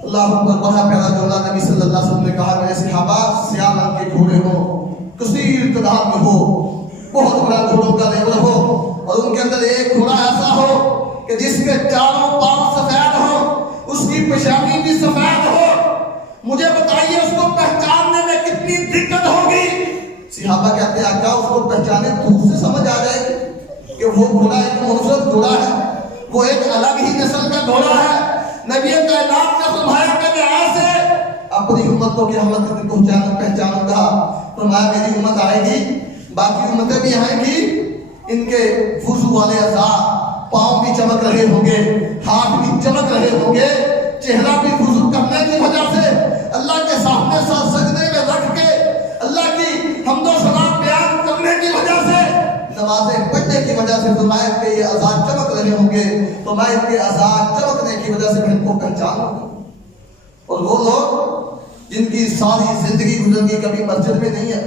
اللہ اکبر، بڑا پیارا جملہ نبی صلی اللہ علیہ وسلم نے کہا، میرے صحابہ سیاہ رنگ کے گھوڑے ہوں، کثیر تعداد میں ہو، بہت بڑا گھوڑوں کا لیبل ہو، اور ان کے اندر ایک گھوڑا ایسا ہو کہ جس کے چاروں پاؤں سفید ہو، اس کی پیشانی بھی سفید ہو، مجھے بتائیے اس کو پہچاننے میں کتنی دقت ہوگی؟ صحابہ کہتے ہیں آقا اس کو پہچانے دور سے سمجھ آ جائے گی کہ وہ گھوڑا ایک منفرد گھوڑا ہے، وہ ایک الگ ہی نسل کا گھوڑا ہے۔ نبی کائنات نے فرمایا کہ میں آج سے اپنی امت کو قیامت کے دن پہچانوں گا۔ فرمایا میری امت آئے گی، باقی امتیں بھی آئیں گی، ان کے وضو والے اعضاء پاؤں بھی چمک رہے ہوں گے، ہاتھ بھی چمک رہے ہوں گے، چہرہ بھی وضو کرنے کی وجہ سے اللہ کے سامنے ساتھ سجدے میں رکھ کے اللہ کی حمد و ثنا بیان کرنے کی وجہ سے، نمازیں پڑھنے کی وجہ سے فرمایا کہ یہ اذان چمک رہے ہوں گے، فرمایا کہ اذان چمکنے کی وجہ سے میں ان کو پہچان ہوں گا۔ اور وہ لوگ جن کی ساری زندگی گزر گئی، کبھی مسجد میں نہیں ہے،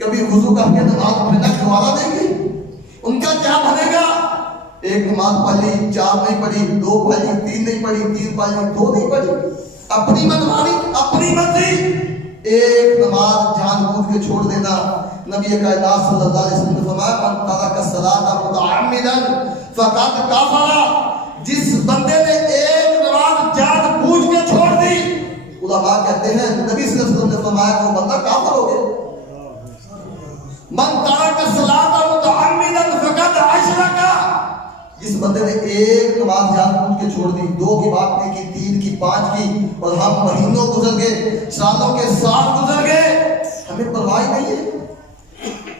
کبھی وضو کر کے نماز پڑھنا گوارا نہیں گئی، ان کا کیا بنے گا؟ ایک نماز پڑھ لی، 4 نہیں پڑھی، 2 پڑھ لی، 3 نہیں پڑھی، 3 پڑھ لی، 2 نہیں پڑھی، اپنی منمانی، اپنی مرضی، ایک نماز جان بوجھ کے چھوڑ دینا۔ نبی کائنات صلی اللہ علیہ وسلم نے فرمایا من ترک الصلاۃ متعمدا فقد کفر، جس بندے نے ایک نماز جان بوجھ کے چھوڑ دی، علماء کہتے ہیں نبی صلی اللہ علیہ وسلم نے فرمایا وہ بندہ کافر ہو گیا۔ من ترک الصلاۃ متعمدا فقد اشرک، جس بندے نے ایک نماز جان بوجھ کے چھوڑ دی، 2 کی بات نہیں کی، 3 کی، 5 کی، اور ہم مہینوں گزر گئے، سالوں کے سال گزر گئے، ہمیں پرواہ نہیں ہے۔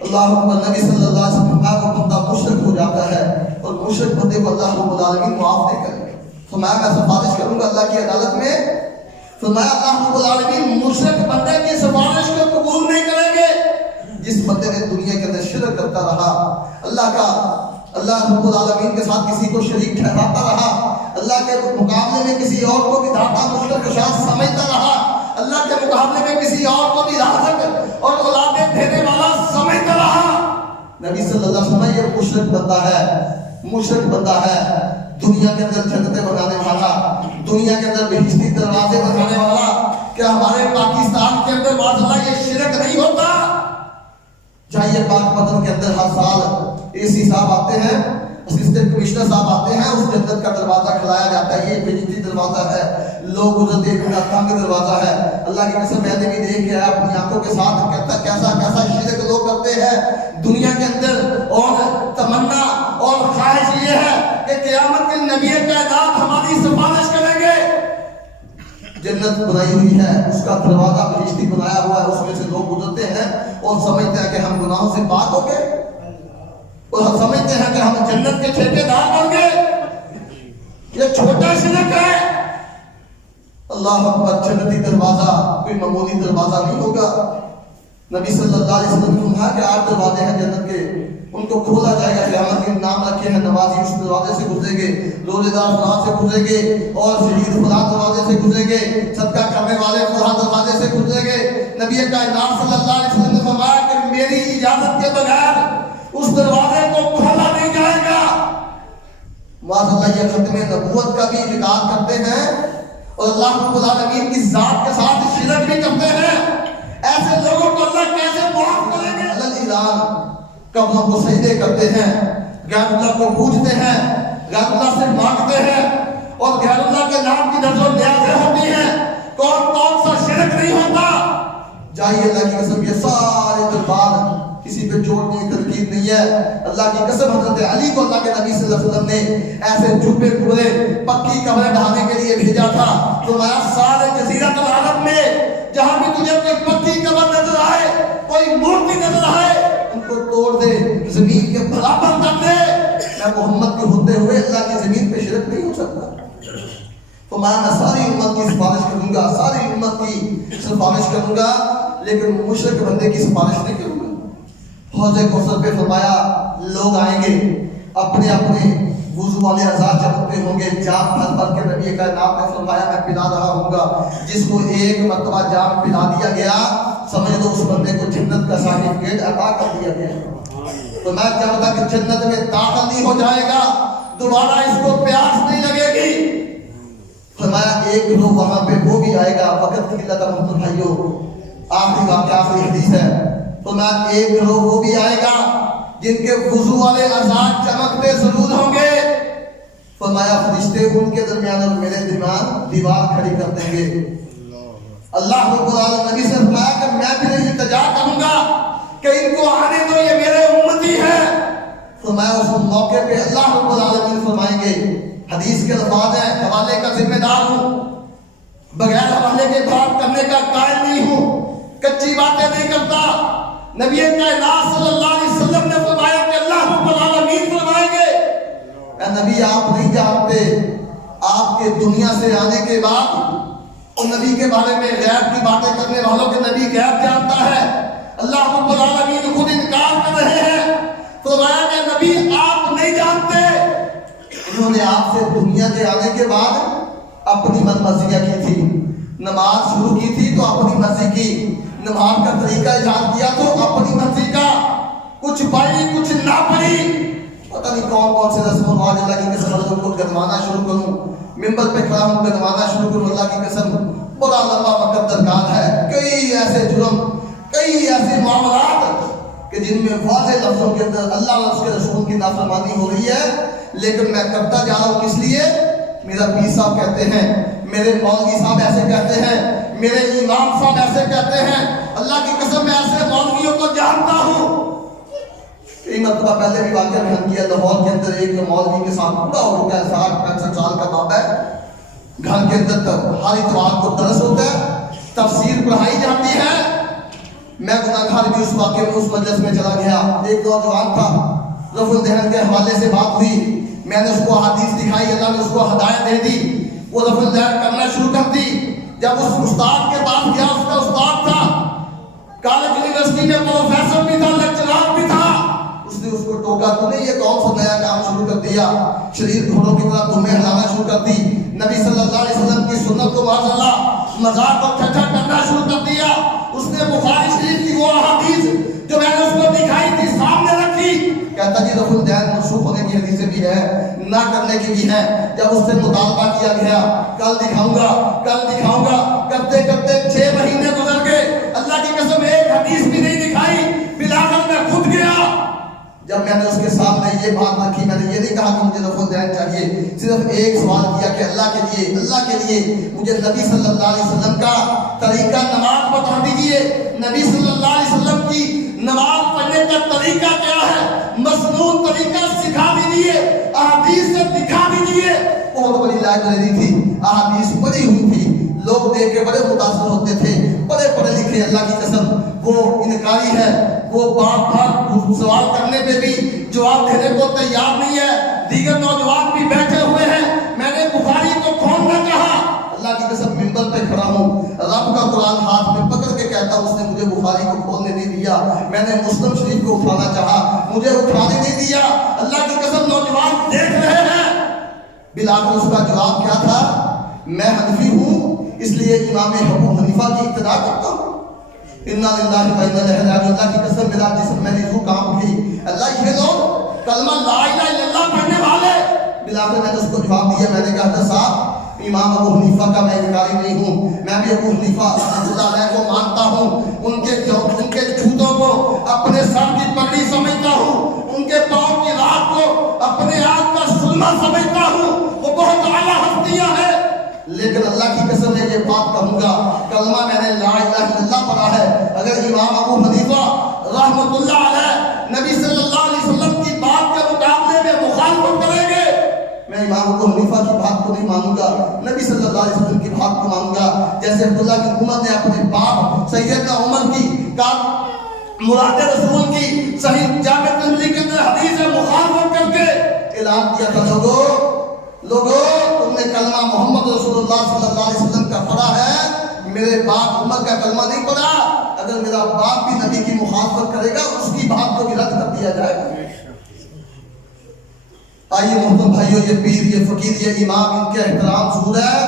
اللہ اکبر، نبی صلی اللہ علیہ وسلم کا بندہ مشرک ہو جاتا ہے اور مشرک بندے کو اللہ رب العالمین معاف نہیں کرے۔ فرمایا میں سفارش کروں گا اللہ کی عدالت میں، فرمایا اللہ رب العالمین مشرک بندے کی سفارش کو قبول نہیں کریں گے جس بندے نے دنیا کے اندر شرک کرتا رہا، اللہ رب العالمین کے ساتھ کسی کو شریک ٹھہراتا رہا، اللہ کے مقابلے میں کسی اور کو بھی دھاتا مشرک شاذ سمجھتا رہا، اللہ کے مقابلے میں کسی اور کو بھی رازق اور اولادیں دینے والا سمجھتا رہا، نبی صلی اللہ علیہ وسلم یہ مشرک بندہ ہے، مشرک بندہ ہے، دنیا کے اندر جنتیں بنانے والا، دنیا کے اندر بہشتی دروازے بنانے والا۔ کیا ہمارے پاکستان کے اندر معاذ اللہ یہ شرک نہیں ہوتا؟ چاہیے پاک پتن کے اندر ہر سال AC صاحب آتے ہیں، اسسٹنٹ کمشنر صاحب آتے ہیں، اس جنت کا دروازہ کھلایا جاتا ہے، یہ بہشتی دروازہ ہے، لوگ ادھر دیکھنا تنگ دروازہ ہے۔ اللہ کی قسم میں نے بھی دیکھ کے اپنی آنکھوں کے ساتھ کہتا کیسا کیسا شرک لوگ کرتے ہیں دنیا کے اندر، اور تمنا اور خواہش یہ ہے کہ قیامت کے نبی کائنات ہماری سفارش کریں گے۔ جنت بنائی ہوئی ہے، اس کا دروازہ بہشتی بنایا ہوا ہے، اس میں سے لوگ گزرتے ہیں اور سمجھتے ہیں کہ ہم گناہوں سے پاک ہو گئے، اور ہم سمجھتے ہیں کہ ہم جنت کے ٹھیکیدار بن گئے۔ یہ چھوٹا شرک ہے۔ اللہ اکبر، جنتی دروازہ کوئی معمولی دروازہ نہیں ہوگا۔ نبی صلی اللہ علیہ وسلم نے کہا کہ 8 دروازے ہیں جنت کے، ان کو کھولا جائے گا، قیامت کے نام رکھے ہیں، نمازی اس دروازے سے گزریں گے، روزے دار فلاں سے گزریں گے، اور شہید فلاں دروازے سے گزریں گے، صدقہ کرنے والے فلاں دروازے سے گزریں گے۔ نبی کائنات صلی اللہ علیہ وسلم نے فرمایا کہ میری اجازت کے بغیر اس دروازے کو کھولا نہیں جائے گا۔ معاذ اللہ، یہ ختم نبوت کا بھی انکار کرتے ہیں اور اللہ رب العالمین کی ذات کے ساتھ شرک بھی کرتے ہیں۔ ایسے لوگوں کو اللہ کیسے معاف کریں گے؟ اللہ قبروں کو سجدے کرتے ہیں، غیر اللہ کو پوجتے ہیں، غیر اللہ سے مانگتے ہیں، اور غیر اللہ کے نام کی نظر و نیازیں ہوتی ہیں۔ کون کون سا شرک نہیں ہوتا؟ جائیے اللہ کی قسم، یہ سارے دربار کسی پہ چوٹ نہیں، تنقید نہیں ہے۔ اللہ کی قسم، حضرت علی کو اللہ کے نبی صلی اللہ علیہ وسلم نے ایسے جبے پورے پکی قبریں ڈھانے کے لیے بھیجا تھا، فرمایا سارے جزیرۃ العرب میں جہاں بھی تجھے کوئی پکی قبر نظر آئے، کوئی مورتی نظر آئے، ان کو توڑ دے، زمین کے برابر کر دے۔ میں محمد کے ہوتے ہوئے اللہ کی زمین پہ شرک نہیں ہو سکتا۔ تو میں ساری امت کی سفارش کروں گا، ساری امت کی سفارش کروں گا، لیکن مشرک بندے کی سفارش نہیں کروں گا۔ حوض کوثر پہ فرمایا لوگ آئیں گے، اپنے اپنے وضو والے اعضاء چمکتے ہوں گے، جام بھر بھر کے نبی کائنات نے فرمایا میں پلا رہا ہوں گا۔ جس کو ایک مرتبہ جام پلا دیا گیا، سمجھ لو اس بندے کو جنت کا سرٹیفکیٹ عطا کر دیا گیا۔ تو میں جب تک جنت میں داخل نہیں ہو جائے گا، دوبارہ اس کو پیاس نہیں لگے گی۔ فرمایا ایک گروہ وہاں پہ وہ بھی آئے گا، وقت کی اللہ کا بھائیو، آخری واقعہ آخری حدیث ہے۔ فرمایا ایک گروہ وہ بھی آئے گا جن کے وضو والے اعضاء چمکتے ضرور ہوں گے۔ فرمایا فرشتے ان کے درمیان اور میرے درمیان دیوار کھڑی کر دیں گے۔ اللہ رب العالمین نبی سے فرمایا کہ میں بھی نہیں التجا کروں گا کہ ان کو آنے دو، یہ میرے امتی ہیں۔ فرمایا اس موقع پہ اللہ رب العالمین فرمائیں گے، حدیث کے الفاظ ہیں، حوالے کا ذمہ دار ہوں، بغیر حوالے کے بات کرنے کا قائل نہیں ہوں، کچی باتیں نہیں کرتا۔ نبی کائنات صلی اللہ علیہ وسلم نے فرمایا کہ اللہ رب العالمین فرمائیں گے اے نبی آپ نہیں جانتے آپ کے دنیا سے آنے کے بعد اور نبی کے بارے میں غیب کی باتیں کرنے والوں کے نبی غیب جانتا ہے. اللہ رب العالمین خود انکار کر رہے ہیں. تو کہ نبی آپ نہیں جانتے. انہوں نے آپ سے دنیا کے آنے کے بعد اپنی من مرضیاں کی تھی. نماز شروع کی تھی تو اپنی مرضی کی. نماز کا طریقہ ایجاد کیا تو اپنی مرضی کا. کچھ پڑھی کچھ نہ پڑھی. پتہ نہیں کون کون سے رسم و رواج اللہ کی قسم لوگوں کو گنوانا شروع کروں. ممبر پہ کھڑا ہوں گنوانا شروع کروں. اللہ کی قسم بڑا لمبا وقت درکار ہے. کئی ایسے جرم کئی ایسے معاملات کہ جن میں واضح لفظوں کے اندر اللہ اور اس کے رسول کی نافرمانی ہو رہی ہے. لیکن میں کرتا جا رہا ہوں کس لیے؟ میرا پیر صاحب کہتے ہیں, میرے مولوی صاحب ایسے کہتے ہیں, میرے امام صاحب ایسے کہتے ہیں. اللہ کی قسم میں ایسے مولویوں کو جانتا ہوں. کئی مرتبہ پہلے بھی واقعہ بیان کیا. لاہور کے اندر ایک مولوی کے ساتھ بوڑھا ہو چکا ہے, 60-65 سال کا بابا ہے. گھر کے اندر ہر اتوار کو درس ہوتا ہے, تفسیر پڑھائی جاتی ہے. میں گناہگار بھی اس واقعے میں اس مجلس میں چلا گیا. ایک نوجوان تھا, رفع الذہن کے حوالے سے بات ہوئی. میں نے اس کو حدیث دکھائی, اللہ نے اس کو ہدایت دے دی. وہ رفع الذہن کرنا شروع کر دی. جب اس استاد کے پاس گیا, اس کا استاد تھا کالج یونیورسٹی میں پروفیسر بھی تھا, لیکچرار بھی تھا. اس نے اس کو ٹوکا, تو نے یہ کون سا نیا کام شروع کر دیا؟ شریر گھوڑوں کی طرح تمہیں ہلانا شروع کر دی. نبی صلی اللہ علیہ وسلم کی سنت کو معاذ اللہ مذاق اور ٹھٹھا کرنا شروع کر دیا. اس نے بخاری شریف کی وہ احادیث جو میں نے اس کو دکھائی تھی سامنے رکھی. کہتا جی رفع الذہن منسوخ ہونے کی حدیثیں بھی ہے, نہ کرنے کی بھی ہے. جب اس سے مطالبہ کیا گیا, کل دکھاؤں گا کل دکھاؤں گا, کرتے کرتے 6 مہینے گزر گئے. اللہ کی قسم ایک حدیث بھی نہیں دکھائی. بلاخر میں خود گیا. جب میں نے اس کے سامنے یہ بات رکھی, میں نے یہ نہیں کہا کہ مجھے رفع الذہن چاہیے, صرف ایک سوال کیا کہ اللہ کے لیے مجھے نبی صلی اللہ علیہ وسلم کا طریقہ نماز بتا دیجئے. نبی صلی اللہ علیہ وسلم کی نماز پڑھنے کا طریقہ کیا ہے, مسنون طریقہ سکھا دیجئے, احادیث سے دکھا دیجئے. بہت بڑی لائبریری تھی, احادیث پڑھی ہوئی تھی. لوگ دیکھ کے بڑے متاثر ہوتے تھے, بڑے پڑھے لکھے. اللہ کی قسم وہ انکاری ہے, وہ بار بار سوال کرنے پہ بھی جواب دینے کو تیار نہیں ہے. دیگر نوجوان بھی بیٹھے ہوئے ہیں. میں نے بخاری کو کھولنا کہا, اللہ کی قسم ممبر پہ کھڑا ہوں, رب کا قرآن ہاتھ میں پکڑ کے کہتا ہوں, اس نے مجھے بخاری کو کھولنے نہیں دیا. میں نے مسلم شریف کو اٹھانا چاہا, مجھے اٹھانے نہیں دیا. اللہ کی قسم نوجوان دیکھ رہے ہیں. بلاخر اس کا جواب کیا تھا؟ میں حنفی ہوں, اس لیے امام ابو حنیفہ کی ابتدا کرتا ہوں. انا للہ و انا الیہ راجعون. اللہ کی قسم میرا جسم میری روح کام کی. اللہ یہ لوگ کلمہ لا الہ الا اللہ پڑھنے والے. بلاخر میں نے اس کو جواب دیا. میں نے کہا تھا صاحب امام ابو حنیفہ کا میں انکاری نہیں ہوں, میں بھی ابو حنیفہ رحمۃ اللہ علیہ کو مانتا ہوں. ان کے جوتوں کو اپنے سر کی پگڑی سمجھتا ہوں, ان کے پاؤں کی رات کو اپنے آپ کا سلمہ سمجھتا ہوں. وہ بہت اعلیٰ ہستیاں ہیں. لیکن اللہ کی قسم میں یہ بات کہوں گا, کلمہ میں نے لا الہ الا اللہ پڑھا ہے. اگر امام ابو حنیفہ رحمۃ اللہ علیہ نبی صلی اللہ علیہ وسلم کی بات کے مقابلے میں مخالفت کریں گے, میں امام ابو حنیفہ کی بات کو نہیں مانوں گا, نبی صلی اللہ علیہ وسلم کی بات کو مانوں گا. جیسے عبداللہ بن عمر نے اپنے باپ سیدنا عمر کی مراد رسول کی صحیح جامع ترمذی کے اندر حدیث مخالفت کر کے اعلان کیا تھا, لوگو تم نے کلمہ محمد رسول اللہ صلی اللہ علیہ وسلم کا پڑھا ہے, میرے باپ عمر کا کلمہ نہیں پڑھا. اگر میرا باپ بھی نبی کی مخالفت کرے گا, اس کی بات کو بھی رد کر دیا جائے گا. آئیے محترم بھائیو, یہ پیر یہ فقیر یہ امام ان کے احترام ضرور ہے,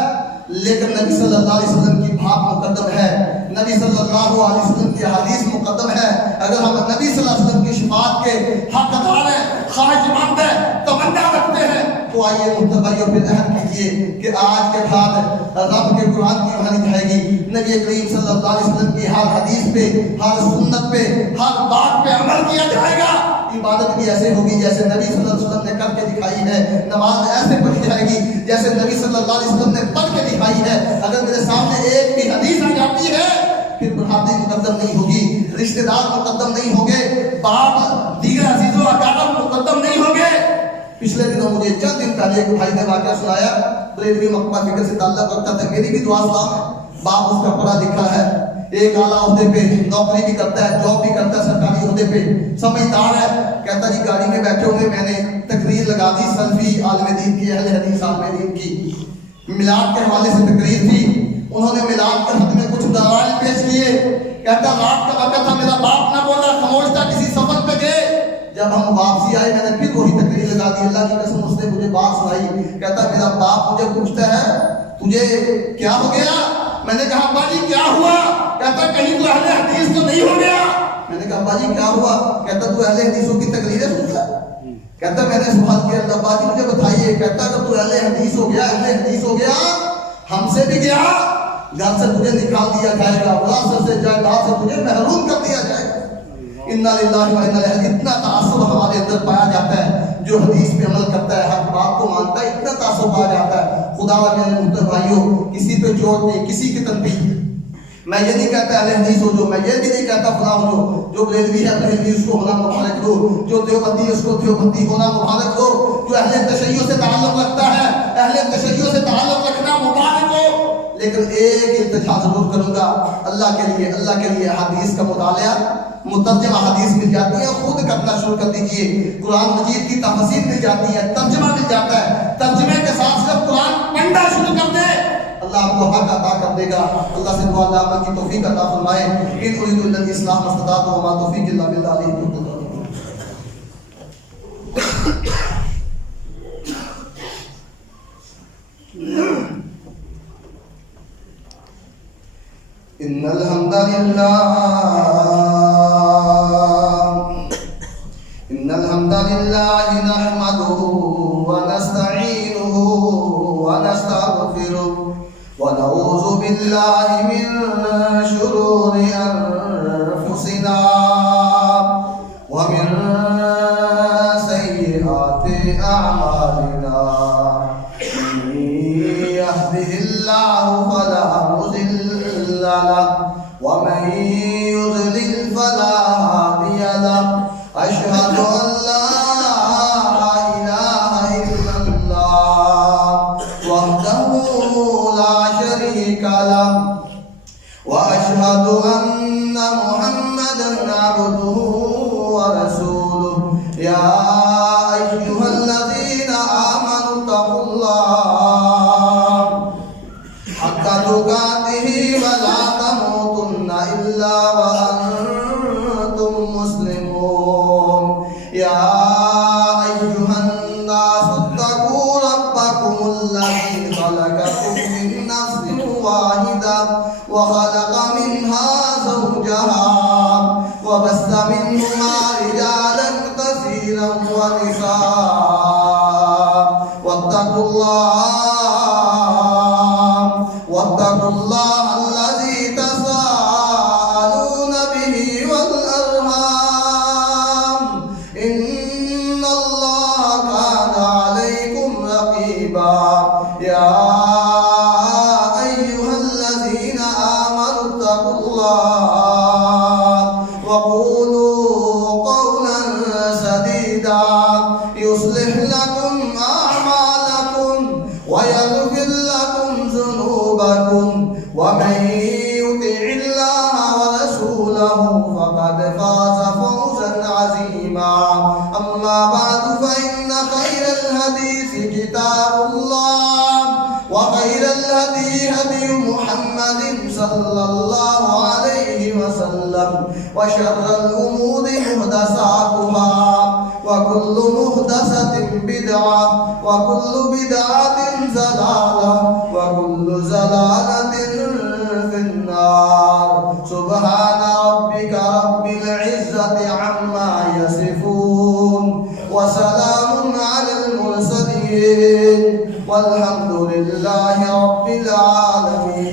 لیکن نبی صلی اللہ علیہ وسلم کی بات مقدم ہے, نبی صلی اللہ علیہ وسلم کی حدیث مقدم ہے. اگر ہم نبی صلی اللہ علیہ وسلم کی شفاعت کے حقدار ہیں, خواہش مند ہیں, تمنا رکھتے ہیں, تو آئیے محترم بھائیو پھر عہد کیجیے کہ آج کے بعد رب کے قرآن کی کہانی جائے گی. نبی کریم صلی اللہ علیہ وسلم کی ہر حدیث پہ, ہر سنت پہ, ہر بات پہ عمل کیا جائے گا. عبادت بھی ایسے ہوگی جیسے نبی صلی اللہ علیہ وسلم نے کر کے دکھائی ہے. نماز ایسے پڑھی جائے گی جیسے نبی صلی اللہ علیہ وسلم نے پڑھ کے دکھائی ہے. اگر میرے سامنے ایک بھی حدیث آ جاتی ہے, پھر برادری مقدم نہیں ہوگی, رشتہ دار مقدم نہیں ہوں گے, باپ دیگر عزیز و اقارب مقدم نہیں ہوں گے. پچھلے دنوں مجھے چند دن پہلے ایک بھائی نے واقعہ سنایا, بریلوی مقبہ فکر سے تعلق رکھتا تھا. میری بھی دعا سلام ہے, باپ اس کا پڑھا لکھا ہے, ایک اعلیٰ عہدے پہ نوکری بھی کرتا ہے، جاب بھی کرتا ہے سرکاری عہدے پہ، سمجھدار ہے، کہتا جی گاڑی میں بیٹھے ہوئے میں نے تقریر لگا دی سلفی عالم دین کی، اہل حدیث عالم دین کی، میلاد کے حوالے سے تقریر تھی، انہوں نے میلاد کے حد میں کچھ دلائل پیش کیے، کہتا رات کا وقت تھا، میرا باپ نہ بولا، خاموش تھا، کسی سفر پہ گئے، جب ہم واپسی آئے میں نے پھر وہی تقریر لگا دی، اللہ کی قسم اس نے مجھے بات سنائی، کہتا میرا باپ مجھے پوچھتا ہے تجھے کیا ہو گیا؟ میں نے کہا ابا جی کیا ہوا؟ کہتا کہیں تو اہل حدیث تو نہیں ہو گیا؟ میں نے کہا ابا جی کیا ہوا؟ کہتا تو اہل حدیثوں کی تقریریں سنتا ہے؟ کہتا میں نے سوال کیا ابا جی مجھے بتائیے، کہتا اگر تو اہل حدیث ہو گیا، اہل حدیث ہو گیا، ہم سے بھی گیا، گھر سے تجھے نکال دیا جائے گا، وراثت سے جائیداد سے تجھے محروم کر دیا جائے گا۔ انا للہ و انا الیہ راجعون، اتنا تعصب ہمارے اندر پایا جاتا ہے، جو حدیث پہ عمل کرتا ہے، حق بات کو مانتا ہے، اتنا تعصب پایا جاتا ہے۔ خدا و میرے محترم بھائیوں، کسی پہ چوٹ نہیں، کسی کی تنبیہ، میں یہ نہیں کہتا اہل حدیث ہو جو، میں یہ بھی نہیں کہتا فلاں ہو جو بریلوی ہے بریلوی اس کو ہونا مبارک دو، جو دیوبندی ہے اس کو دیوبندی ہونا مبارک دو، جو اہل تشیع سے تعلق رکھتا ہے اہل تشیع سے تعلق رکھنا مبارک ہو، لیکن ایک التجا ضرور کروں گا، اللہ کے لیے حدیث کا مطالعہ، مترجمہ حدیث مل جاتی ہے، خود کرنا شروع کر دیجئے، قرآن مجید کی تفسیر مل جاتی ہے، ترجمہ مل جاتا ہے، ترجمے کے ساتھ صرف قرآن پڑھنا شروع کر دے، اللہ آپ کو حق عطا کر دے گا۔ اللہ سے دعا اللہ عمل کی توفیق عطا فرمائے۔ ان اريد الا الاصلاح ما استطعت وما توفيقي الا بالله عليه توکلت۔ ان الحمد لله نحمده ونستعينه ونستغفره ونعوذ بالله من شرور أنفسنا ومن سيئات أعمالنا، من يهده الله فلا مضل له ومن يضلل فلا هادي له، أشهد أن لا إله إلا الله وحده لا شريك له، وأشهد أن محمدا عبده ورسوله، يا أيها الذين آمنوا اتقوا الله حق تقاته ولا تموتن إلا وأنتم مسلمون، يا أيها الناس اتقوا ربكم الذي خلقكم من نفس واحدة وخلق منها زوجها وبث منهما رجالا كثيرا ونساء، واتقوا الله الذي تساءلون به والأرحام، إن الله كان عليكم رقيبا، يا أيها الذين آمنوا اتقوا الله وقولوا قولا سديدا يصلح لكم أعمالكم ويغفر لكم ذنوبكم، ومن يطع الله ورسوله فقد فاز فوزا عظيما، أما بعد فإن خير الحديث كتاب الله، وخير الهدي هدي محمد صلى الله عليه وسلم، وشر الأمور محدثاتها، وكل محدثة بدعة، وكل بدعة ضلالة، وكل ضلالة في النار۔ سبحان ربك رب العزة عما يصفون، وسلام على المرسلين، والحمد لله رب العالمين۔